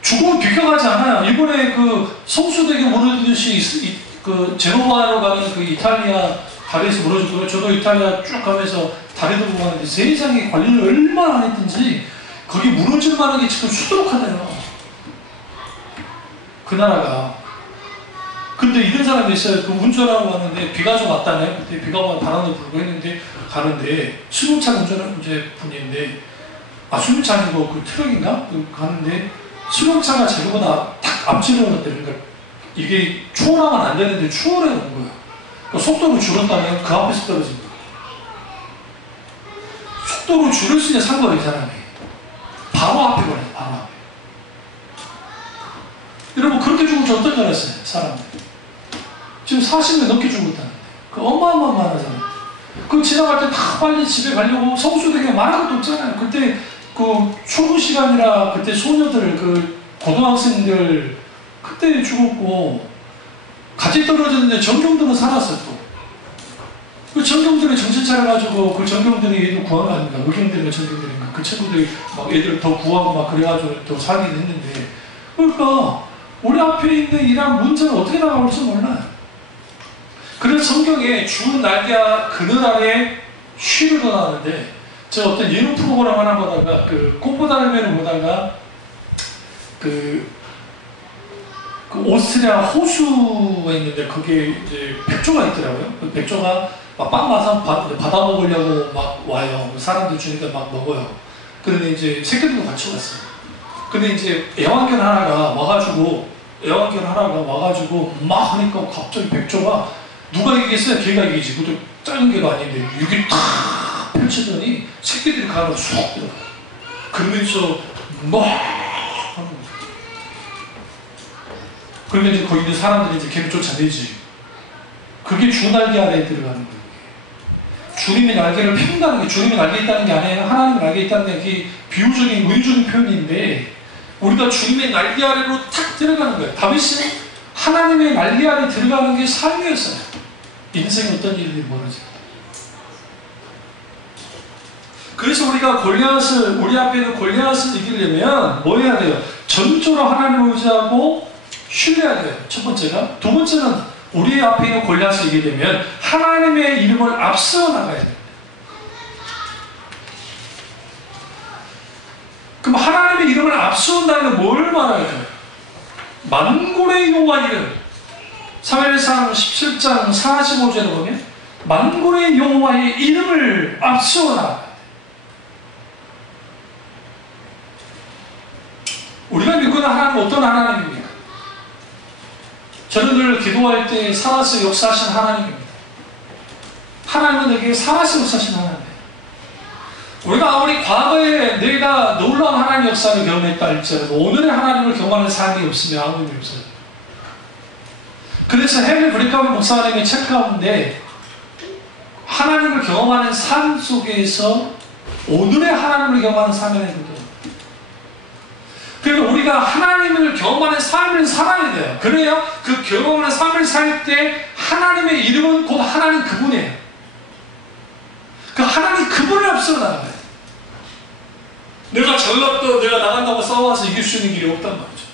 죽음은 비껴가지 않아요. 이번에 그 성수대교 무너지듯이 그 제노바로 가는 그 이탈리아 다리에서 무너졌고요. 저도 이탈리아 쭉 가면서 다리 들고 가는데 세상에 관리를 얼마나 안 했든지 거기 무너질 만한 게 지금 수두룩하네요. 그 나라가. 근데 이런 사람이 있어요. 그 운전하고 왔는데 비가 좀 왔다네요. 그때 비가 오면 바람도 불고 했는데 가는데 승용차 운전하는 분인데, 승용차 아니고 그 트럭인가? 가는데 승용차가 자기보다 탁 앞질러 갔대요. 그러니까 이게 추월하면 안 되는데 추월해 놓은 거예요. 그러니까 속도를 줄였다면 그 앞에서 떨어진 거예요. 속도를 줄였으니 산 거예요, 이 사람이. 바로 앞에 걸려요, 바로 앞에. 여러분, 그렇게 죽을 줄 어떤 줄 알았어요, 사람들. 지금 40년 넘게 죽었다는데. 그 어마어마하잖아요. 그 지나갈 때 다 빨리 집에 가려고 성수대교에 말할 것도 없잖아요. 그때 그 출근 시간이라 그때 소녀들, 그 고등학생들, 그때 죽었고, 같이 떨어졌는데 전경들은 살았어, 또. 그 전경들이 정신 차려가지고 그 전경들이 얘도 구한 거 아닙니까? 의경들과 전경들인가? 그 친구들이 막 애들 더 구하고 막 그래가지고 더 살긴 했는데. 그러니까 우리 앞에 있는 이런 문제는 어떻게 나가볼지 몰라요. 그래서 성경에 주 날개와 그늘 아래 쉬를 나오는데, 저 어떤 예능 프로그램 하나 보다가 그 꽃보다리매를 보다가 그 오스트리아 호수가 있는데 거기에 이제 백조가 있더라고요. 그 백조가 막 빵 마사 받아 먹으려고 막 와요. 사람들 주니까 막 먹어요. 그런데 이제 새끼들도 같이 왔어요. 근데 이제 애완견 하나가 와가지고 막 하니까 갑자기 백조가 누가 이기겠어요? 걔가 이기지. 그것도 작은 개가 아닌데 이게 탁 펼치더니 새끼들이 가로 쑥 들어가요. 그러면서 막 하는 거죠. 그러면 이제 거기 있는 사람들이 이제 걔를 쫓아내지. 그게 주 날개 아래에 들어가는 거예요. 주님의 날개를 핀다는 게, 주님의 날개 있다는 게 아니에요. 하나님의 날개 있다는 게 비유적인 의적인 표현인데, 우리가 주님의 날개 아래로 탁 들어가는 거예요. 다윗은 하나님의 난리 안에 들어가는 게 삶이었어요. 인생에 어떤 일들이 벌어져요. 그래서 우리가 골리앗을, 우리 앞에 있는 골리앗을 이기려면 뭐 해야 돼요? 전적으로 하나님을 의지하고 신뢰해야 돼요. 첫 번째가. 두 번째는 우리 앞에 있는 골리앗을 이기려면 하나님의 이름을 앞세워 나가야 돼요. 그럼 하나님의 이름을 앞세운다는 건 뭘 말할까요? 만군의 여호와 이름. 사무엘상 17장 45절에 보면 만군의 여호와의 이름을 앞세워 나가요. 우리가 믿고 있는 하나님은 어떤 하나님입니까? 저는 늘 기도할 때 살아서 역사하신 하나님입니다. 하나님은 내게 살아서 역사하신 하나님이에요. 우리가 아무리 과거에 내가 놀라운 하나님 역사를 경험했다 할지라도 오늘의 하나님을 경험하는 삶이 없으면 아무 의미 없어요. 그래서 헨리 브리카먼 목사님의 책 가운데 하나님을 경험하는 삶 속에서 오늘의 하나님을 경험하는 삶이라는 거죠. 그러니까 우리가 하나님을 경험하는 삶을 살아야 돼요. 그래야 그 경험하는 삶을 살 때 하나님의 이름은 곧 하나님 그분이에요. 그 하나님 그분을 앞서 나가요. 내가 전략도 내가 나간다고 싸워서 이길 수 있는 길이 없단 말이죠.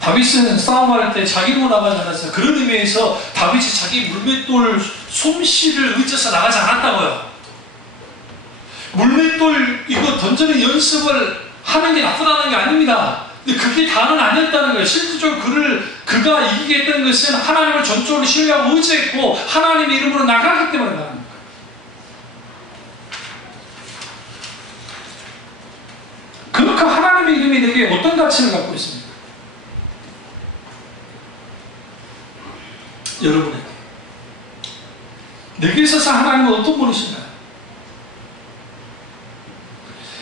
다윗은 싸움할 때 자기로 나가지 않았어요. 그런 의미에서 다윗이 자기 물맷돌 솜씨를 의지해서 나가지 않았다고요. 물맷돌 이거 던지는 연습을 하는 게 나쁘다는 게 아닙니다. 근데 그게 다는 아니었다는 거예요. 실질적으로 그가 이기게 했던 것은 하나님을 전적으로 신뢰하고 의지했고 하나님의 이름으로 나가기 때문에 나가는 거예요. 그 하나님의 이름이 내게 어떤 가치를 갖고 있습니까? 여러분에게 내게 있어서 하나님은 어떤 분이신가요?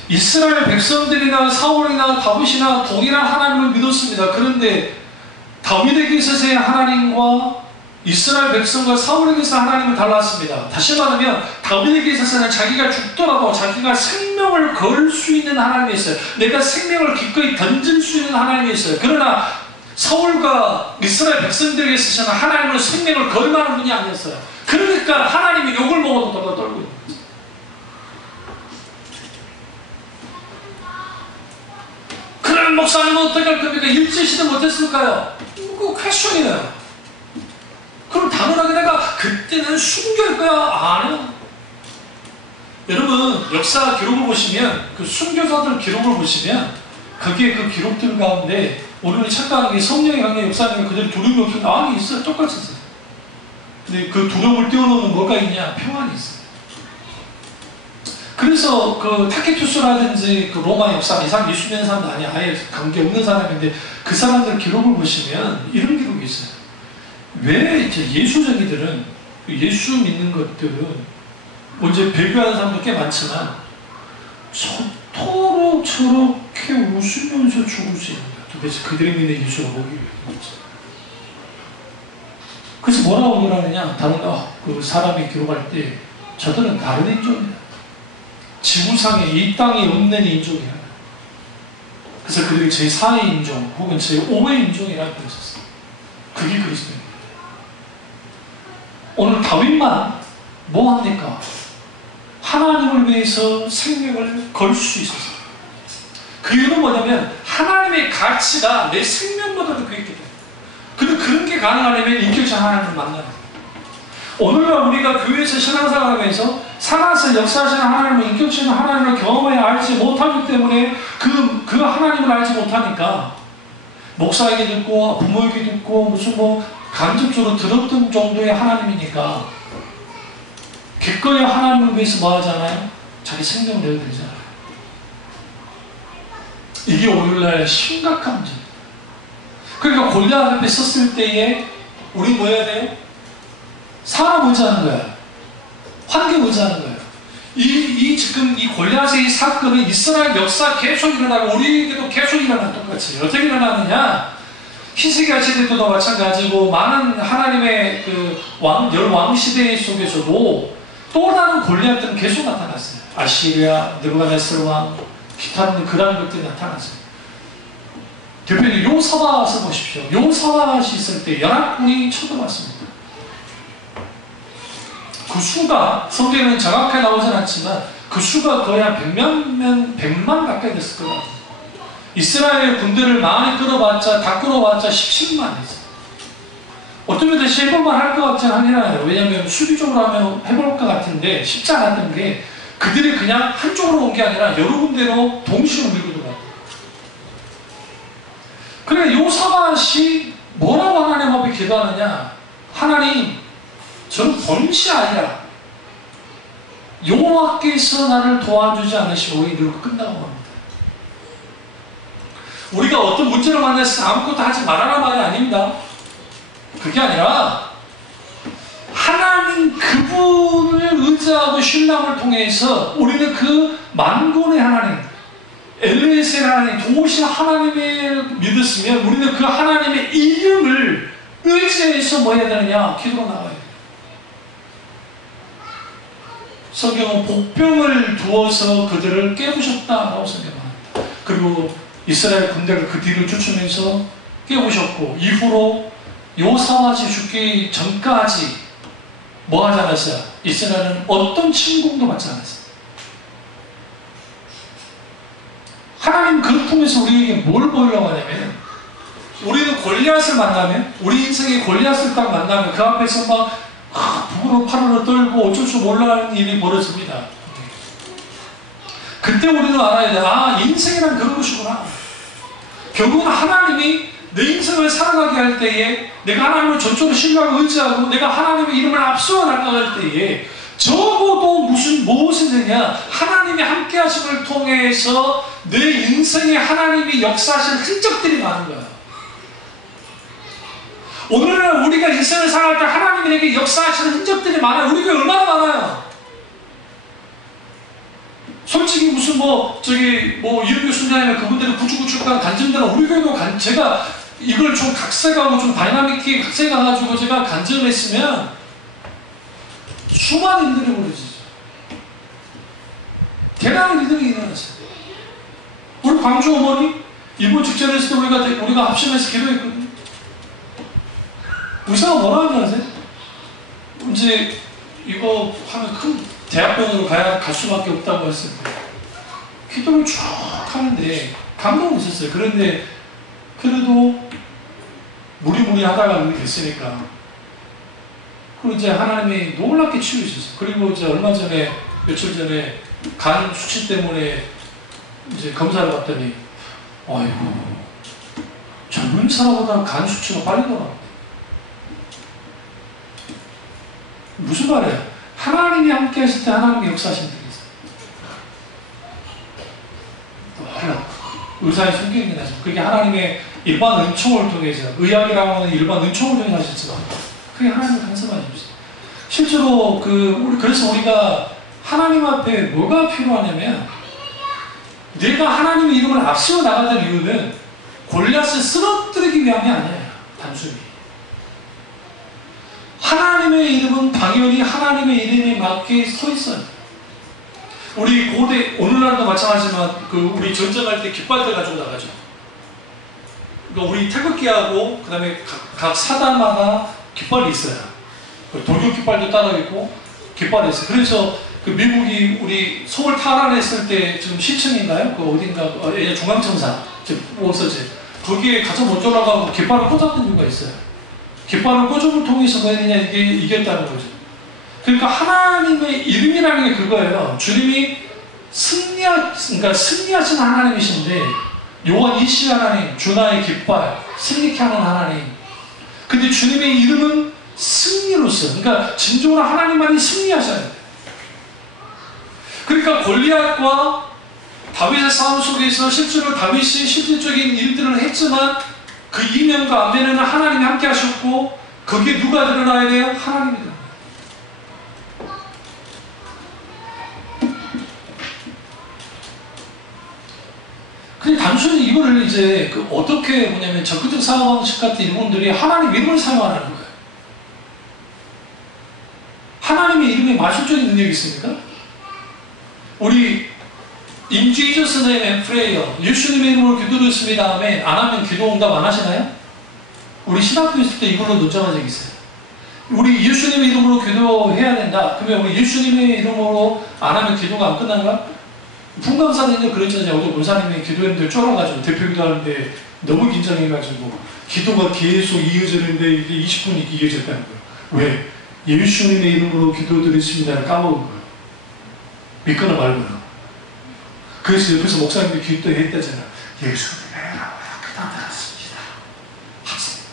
이스라엘 백성들이나 사울이나 다윗이나 동일한 하나님을 믿었습니다. 그런데 다윗에게 있어서의 하나님과 이스라엘 백성과 사울에게 있어서 하나님은 달랐습니다. 다시 말하면 다윗에게 있어서는 자기가 죽더라도 자기가 생명을 걸 수 있는 하나님이 있어요. 내가 생명을 기꺼이 던질 수 있는 하나님이 있어요. 그러나 사울과 이스라엘 백성들에게 있어서는 하나님은 생명을 걸 만한 분이 아니었어요. 그러니까 하나님이 욕을 먹어도 떨고 있는 거죠. 그럼 목사님은 어떻게 할 겁니까? 일제시대 못했을까요? 그 퀘스천이에요. 그럼 당연하게 내가 그때는 순교할 거야? 아니요. 여러분 역사 기록을 보시면 그 순교자들 기록을 보시면 거기에 그 기록들 가운데 우리는 착각하는 게 성령의 강력 역사하는 그들이 두려움이 없어요. 아니 있어요. 똑같이 있어요. 근데 그 두려움을 뛰어넘는 뭐가 있냐? 평안이 있어요. 그래서 그 타케투스라든지 그 로마 역사 이 사람 예수 믿는 사람도 아니야. 아예 관계없는 사람인데 그 사람들 기록을 보시면 이런 기록이 있어요. 왜 이제 예수쟁이들은 예수 믿는 것들은 먼저 배교하는 사람도 꽤 많지만 저토록 저렇게 웃으면서 죽을 수 있는 거야. 도대체 그들이 믿는 예수가 뭐길래 그렇지? 그래서 뭐라고 그러느냐? 다른 그 사람이 기록할 때 저들은 다른 인종이다. 지구상에 이 땅에 없는 인종이야. 그래서 그들이 제4의 인종 혹은 제5의 인종이라고 그랬었어. 그게 그리스도입니다. 오늘 다윗만 뭐 합니까? 하나님을 위해서 생명을 걸 수 있었어요. 그 이유는 뭐냐면 하나님의 가치가 내 생명보다도 그 있기 때문에. 근데 그런 게 가능하려면 인격적 하나님을 만나야 돼요. 오늘날 우리가 교회에서 신앙생활하면서 살아서 역사하시는 하나님을 인격적인 하나님을 경험해야 알지 못하기 때문에 그 하나님을 알지 못하니까 목사에게 듣고 부모에게 듣고 무슨 뭐 간접적으로 들었던 정도의 하나님이니까 기꺼이 하나님을 위해서 뭐 하잖아요? 자기 생명을 내어드리잖아요. 이게 오늘날 심각한 문제예요. 그러니까 골리앗 앞에 섰을 때에 우리 뭐 해야 돼요? 사람 의지하는 거야. 환경 의지하는 거예요. 지금 이 골리앗의 이 사건은 이스라엘 역사 계속 일어나고 우리에게도 계속 일어나는 똑같이 어떻게 일어나느냐? 히스기야 시대 때도 마찬가지고 많은 하나님의 그 열 왕 시대 속에서도 또 다른 골리앗들은 계속 나타났어요. 아시리아, 느부갓네살 왕, 기타 그런 것들이 나타났어요. 대표님 요사밧을 보십시오. 요사밧이 있을 때 연합군이 쳐들어왔습니다. 그 수가 성경에는 정확하게 나오진 않지만 그 수가 거의 한 100만 가까이 됐을 거다. 이스라엘 군대를 많이 끌어봤자 다 끌어봤자 10만 있어요. 어쩌면 다시 해볼만 할 것 같지는 않아요. 왜냐하면 수비적으로 하면 해볼 것 같은데 쉽지 않았던 게 그들이 그냥 한쪽으로 온 게 아니라 여러 군데로 동시에 밀고 들어가요. 그래 요사밧이 뭐라고 하나님 앞에 기도하느냐? 하나님, 저는 번시 아니라 여호와께서 나를 도와주지 않으시고 이러고 끝나고 합니다. 우리가 어떤 문제를 만났을 때 아무것도 하지 말아라 말이 아닙니다. 그게 아니라 하나님 그분을 의지하고 신랑을 통해서 우리는 그 만군의 하나님, 엘리에셀 하나님, 도우신 하나님을 믿었으면 우리는 그 하나님의 이름을 의지해서 뭐 해야 되느냐? 기도로 나가야 돼요. 성경은 복병을 두어서 그들을 깨우셨다라고 성경합니다. 그리고 이스라엘 군대가 그 뒤를 쫓으면서 깨우셨고 이후로 요사밧이 죽기 전까지 뭐 하지 않았어요? 이스라엘은 어떤 침공도 받지 않았어요. 하나님 그것 통해서 우리에게 뭘 보이려고 하냐면 우리는 골리앗을 만나면 우리 인생의 골리앗을 딱 만나면 그 앞에서 막 부으로 파르르 떨고 어쩔 줄 몰라하는 일이 벌어집니다. 그때 우리는 알아야 돼. 아, 인생이란 그런 것이구나. 결국은 하나님이 내 인생을 살아가게 할 때에 내가 하나님을 전적으로 신뢰하고 의지하고 내가 하나님의 이름을 앞세워 나가갈 때에 적어도 무엇이 되냐? 하나님이 함께 하심을 통해서 내 인생에 하나님이 역사하신 흔적들이 많은 거야. 오늘날 우리가 인생을 살아갈 때 하나님이 내게 역사하시는 흔적들이 많아요. 우리가 얼마나 많아요? 솔직히 무슨 이름교 순자이나 그분들은 구축구축한 간증들은 우리 교회도 제가 이걸 좀 각색하고 좀 다이나믹하게 각색해가지고 제가 간증을 했으면 수많은 일들이 벌어지죠. 대단한 일들이 일어났어요. 우리 광주 어머니 이번 직전에 했을 때 우리가 합심해서 기도했거든요. 의사가 뭐라 하는지 아세요? 이제 이거 하면 큰 대학병원으로 갈 수밖에 없다고 했습니다. 기도를 쭉 하는데 감동은 있었어요. 그런데 그래도 무리무리 하다가 그렇게 됐으니까 그리고 이제 하나님이 놀랍게 치유해주셨어요. 그리고 이제 얼마 전에 며칠 전에 간 수치 때문에 이제 검사를 받더니 아이고 젊은 사람보다 간 수치가 빨리 돌아. 무슨 말이에요? 하나님이 함께 하실 때 하나님의 역사하시는 분이 있어요. 의사의 성경이 나죠. 그게 하나님의 일반 은총을 통해서 의학이라고 하는 일반 은총을 통해서 하셨지만 그게 하나님의 간섭하는 것이죠. 실제로 그래서 우리가 하나님 앞에 뭐가 필요하냐면 내가 하나님의 이름을 앞세워 나가는 이유는 골리앗을 쓰러뜨리기 위함이 아니에요. 단순히 하나님의 이름은 당연히 하나님의 이름에 맞게 서 있어요. 우리 고대 오늘날도 마찬가지지만 우리 전쟁할 때 깃발들 가지고 나가죠. 그러니까 우리 태극기하고 그다음에 각 사단마다 깃발이 있어요. 돌격 깃발도 따로 있고 깃발이 있어요. 그래서 미국이 우리 서울 탈환했을 때 지금 시청인가요? 어딘가 중앙청사 없어지 거기에 가장 먼저 나가고 깃발을 꽂았던 이유가 있어요. 깃발을 꽂음을 통해서 뭐 했느냐 이게 이겼다는 거죠. 그러니까 하나님의 이름이라는 게 그거예요. 주님이 승리하신 하나님이신데 요한 이시 하나님, 주나의 깃발, 승리케 하는 하나님. 근데 주님의 이름은 승리로서, 그러니까 진정으로 하나님만이 승리하셔야 돼요. 그러니까 골리앗과 다윗의 싸움 속에서 실제로 다윗이 실질적인 일들을 했지만 그 이면과 앞면에는 하나님이 함께 하셨고 거기에 누가 드러나야 돼요? 하나님이 드러나요. 그냥 단순히 이거를 이제 어떻게 뭐냐면 적극적 사고 방식 같은 이분들이 하나님 이름을 사용하는 거예요. 하나님의 이름에 마술적인 능력이 있습니까? 우리 In Jesus' name and prayer. 예수님의 이름으로 기도드렸습니다. 아멘. 안 하면 기도 응답 안 하시나요? 우리 신학교 있을 때 이걸로 논쟁한 적이 있어요. 우리 예수님의 이름으로 기도해야 된다. 그러면 우리 예수님의 이름으로 안 하면 기도가 안 끝나는가? 풍감사님도 그랬잖아요. 어제 원사님이 기도했는데 쫄아가지고 대표 기도하는데 너무 긴장해가지고 기도가 계속 이어지는데 이게 20분이 이어졌다는 거예요. 왜? 예수님의 이름으로 기도드렸습니다를 까먹은 거예요. 믿거나 말거나. 그래서 옆에서 목사님이 기도했다잖아. 예수님의 이름으로 기도드렸습니다. 학생.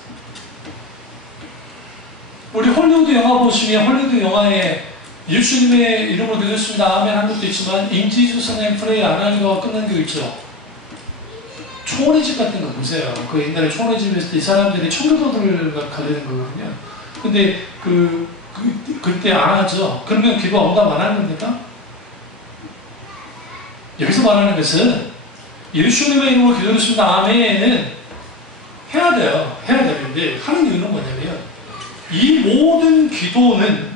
우리 헐리우드 영화 보시면 헐리우드 영화에 예수님의 이름으로 기도했습니다. 아멘 한 것도 있지만 인지주선의 프레이 안 하는 거가 끝난 게 있죠. 총원의 집 같은 거 보세요. 그 옛날에 총원의 집에서 이 사람들이 청교도들과 가리는 거거든요. 근데 그때 안 하죠. 그러면 기도 응답 안 하는 겁니까? 여기서 말하는 것은 예수님의 이름으로 기도했습니다. 아멘은 해야 돼요. 해야 되는데 하는 이유는 뭐냐면 이 모든 기도는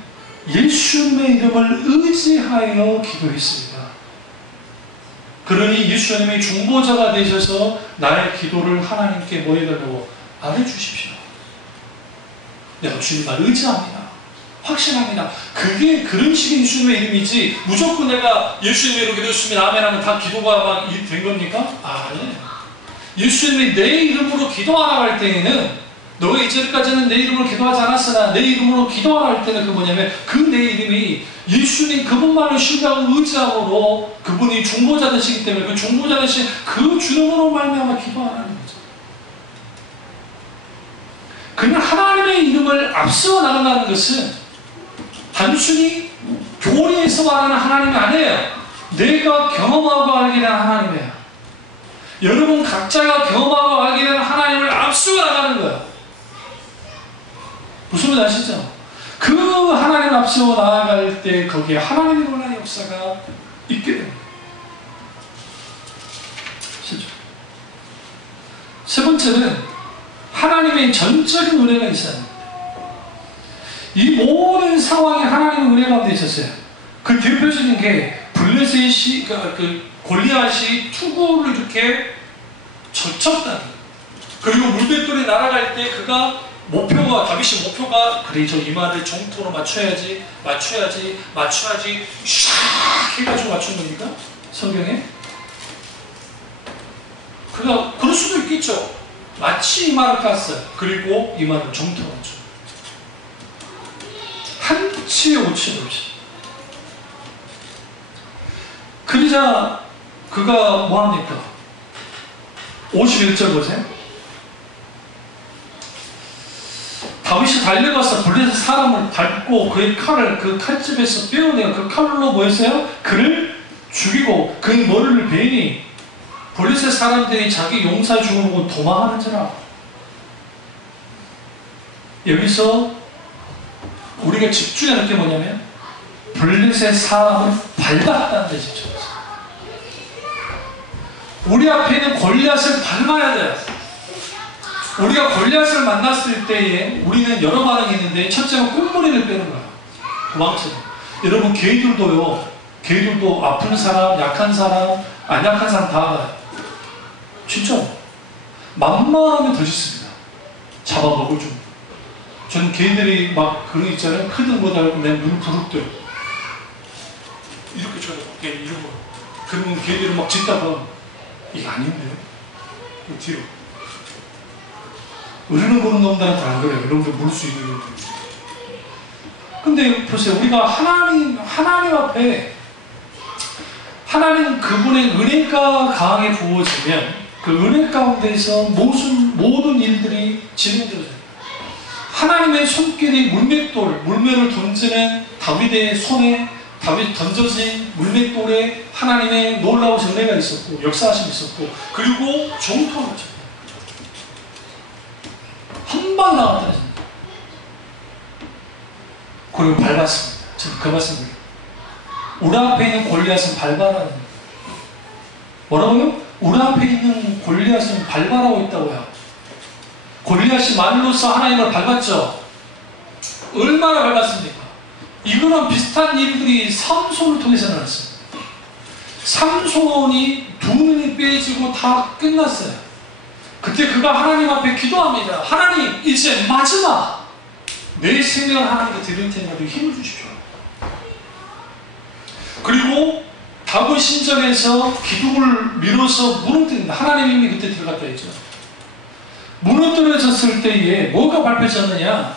예수님의 이름을 의지하여 기도했습니다. 그러니 예수님이 중보자가 되셔서 나의 기도를 하나님께 뭐 해달라고 알려주십시오. 내가 주님만 의지합니다. 확신합니다. 그게 그런 식의 예수님의 이름이지 무조건 내가 예수님의 이름으로 기도했습니다. 아멘 하면 다 기도가 막 된 겁니까? 아니에요. 예수님이 내 이름으로 기도하라고 할 때에는 너가 이제까지는 내 이름으로 기도하지 않았으나 내 이름으로 기도하라 할 때는 그 뭐냐면 그 내 이름이 예수님 그분만을 신뢰하고 의지함으로 그분이 중보자 되시기 때문에 그 중보자 되신 그 주님으로 말미암아 기도하라는 거죠. 그냥 하나님의 이름을 앞세워 나간다는 것은 단순히 교리에서 말하는 하나님이 아니에요. 내가 경험하고 알게 된 하나님이에요. 여러분 각자가 경험하고 알게 된 하나님을 앞세워 나가는 거예요. 무슨 말 아시죠? 그 하나님 앞세워 나아갈 때 거기에 하나님의 놀라운 역사가 있게 됩니다. 세 번째는 하나님의 전적인 은혜가 있어야 합니다. 이 모든 상황이 하나님의 은혜 가운데 있었어요. 그 대표적인 게 블레셋이 그 골리앗이 투구를 이렇게 젖혔다는 거예요. 그리고 물맷돌이 날아갈 때 그가 다윗의 목표가 그래 저 이마를 정토로 맞춰야지 샥 해가지고 맞춘 겁니까? 성경에? 그럴 수도 있겠죠. 마치 이마를 깠어요. 그리고 이마를 정토로 맞춰. 한치의 오차도 없이. 그러자 그가 뭐합니까? 51절 보세요. 다윗이 달려가서 블레셋 사람을 밟고 그의 칼을 그 칼집에서 빼어내어 그 칼로 뭐했어요? 그를 죽이고 그의 머리를 베니 블레셋 사람들이 자기 용사 죽음을 보고 도망하는지라. 여기서 우리가 집중해야 할 게 뭐냐면 블레셋 사람을 밟았다는 데 집중했어요. 우리 앞에 있는 골리앗을 밟아야 돼요. 우리가 골리앗을 만났을 때에 우리는 여러 반응이 있는데 첫째는 꽁무니를 빼는 거예요. 도망치는. 여러분 개들도 아픈 사람, 약한 사람, 안 약한 사람 다 알아요. 진짜 만만하면 더 짖습니다. 잡아먹을 좀. 저는 개들이 막 그런 거 있잖아요. 크든 거 달고 내 눈을 부릅뜨요. 이렇게 쳐다보게 이러고. 그러면 개들이 막 짖다가 이게 아닌데? 뒤로. 우리는 보는 놈들한테 안 그래요. 여러분들 물 수 있는 놈들. 근데 보세요. 우리가 하나님 앞에 하나님 그분의 은혜가 강하게 부어지면 그 은혜 가운데서 모든 일들이 진행되어져요. 하나님의 손길이 물맷을 던지는 다윗의 손에 다윗 던져진 물맷돌에 하나님의 놀라우신 은혜가 있었고 역사하심이 있었고 그리고 정통하죠. 한방 나왔다는 겁니다. 그리고 밟았습니다. 저는 그 말씀드립니다. 우리 앞에 있는 골리앗은 밟아라는 겁니다. 뭐라고요? 우리 앞에 있는 골리앗은 밟아라고 있다고요. 골리앗이 말로써 하나님을 밟았죠. 얼마나 밟았습니까? 이거랑 비슷한 일들이 삼손을 통해서 나왔습니다. 삼손이 두 눈이 빼지고 다 끝났어요. 그때 그가 하나님 앞에 기도합니다. 하나님, 이제 마지막 내 생명을 하나님께 드릴 테니까 힘을 주십시오. 그리고 다윗 신전에서 기둥을 밀어서 무너뜨린다. 하나님 이미 그때 들어갔다 했죠. 무너뜨려졌을 때에 뭐가 발표졌느냐?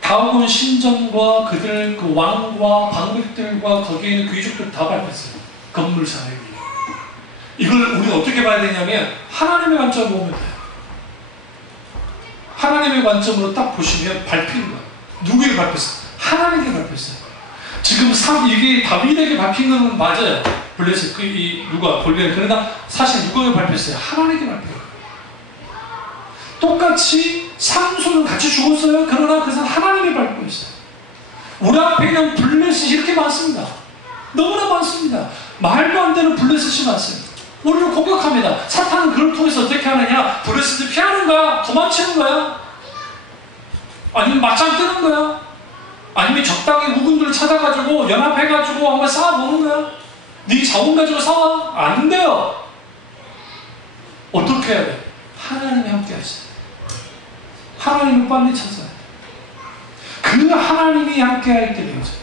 다윗 신전과 그들 그 왕과 방백들과 거기에 있는 귀족들 다 밟혔어요. 건물 사역이. 이걸 우리가 어떻게 봐야 되냐면 하나님의 관점으로 보면 돼요. 하나님의 관점으로 딱 보시면 밟힌 거예요. 누구에게 밟혔어요? 하나님에게 밟혔어요. 지금 이게 다윗에게 밟힌 건 맞아요. 블레셋 누가 볼리에. 그러나 사실 누구에게 밟혔어요? 하나님에게 밟혀요. 똑같이 삼손은 같이 죽었어요. 그러나 그 사람 하나님이 밟고 있어요. 우리 앞에 있는 블레셋이 이렇게 많습니다. 너무나 많습니다. 말도 안 되는 블레셋이 많습니다. 우리를 공격합니다. 사탄은 그걸 통해서 어떻게 하느냐? 블레셋을 피하는 거야? 도망치는 거야? 아니면 맞짱 뜨는 거야? 아니면 적당히 우군들을 찾아가지고 연합해가지고 한번 싸워보는 거야? 네 자원 가지고 싸워? 안 돼요. 어떻게 해야 돼? 하나님이 함께 하셔야 돼. 하나님을 빨리 찾아야 돼. 그 하나님이 함께 할 때 되죠.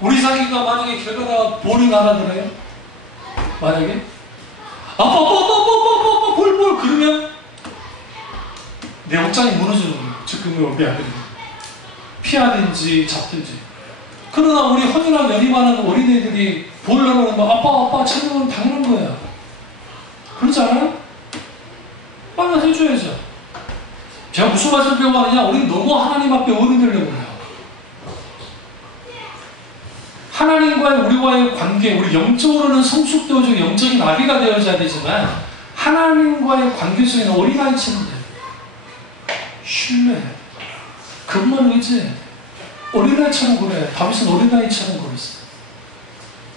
우리 자기가 만약에 결과가 볼을 알아들어요? 만약에 아빠 볼 그러면 내 옷장이 무너지는 거예요. 즉금을 원비하거든요. 피하든지 잡든지. 그러나 우리 헌이나 연임하는 어린애들이 보려고 하면 아빠 찾으면 당하는 거야. 그렇지 않아요? 빨리 해줘야죠. 제가 무슨 말씀을 배워가느냐? 우리는 너무 하나님 앞에 어른되려고 해요. 하나님과의 우리와의 관계, 우리 영적으로는 성숙되어지고 영적인 아기가 되어져야 되지만 하나님과의 관계 속에는 어린아이처럼 돼요. 신뢰해야 돼. 그것만 의지해야 돼. 어린아이처럼 그래. 다윗은 어린아이처럼 그랬어요.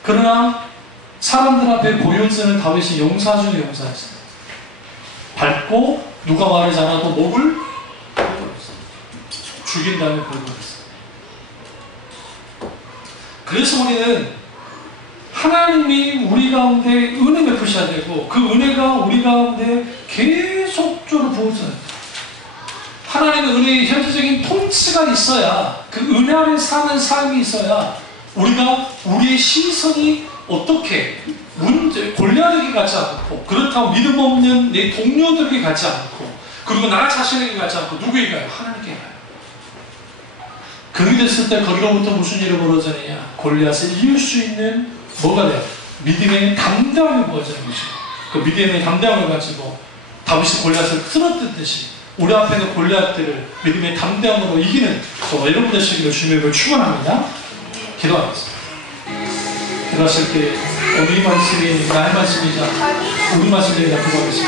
그러나 사람들 앞에 보여지는 다윗이 용사 중에 용사였어요. 밟고 누가 말하지 않아도 목을 벌거렸어요. 죽인 다음에 벌거렸어요. 그래서 우리는 하나님이 우리 가운데 은혜 베푸셔야 되고 그 은혜가 우리 가운데 계속적으로 부어져야 돼요. 하나님의 은혜의 현재적인 통치가 있어야 그 은혜 아래 사는 삶이 있어야 우리가 우리의 시선이 어떻게 골리앗에게 가지 않고 그렇다고 믿음 없는 내 동료들에게 가지 않고 그리고 나 자신에게 가지 않고 누구에게 가요? 하나님께 가요. 그렇게 됐을 때 거기로부터 무슨 일이 벌어지느냐? 골리앗을 이길 수 있는 뭐가 돼요? 믿음의 담대함이 벌어지는 것이고 그 믿음의 담대함을 가지고 다윗이 골리앗을 쓰러뜨듯이 우리 앞에 있는 골리앗들을 믿음의 담대함으로 이기는 저와 여러분 되시기를 주님을 축원합니다. 기도하겠습니다. 기도하실 때 오늘 이 말씀이 나의 말씀이자 우리 말씀들이 기도하겠습니다.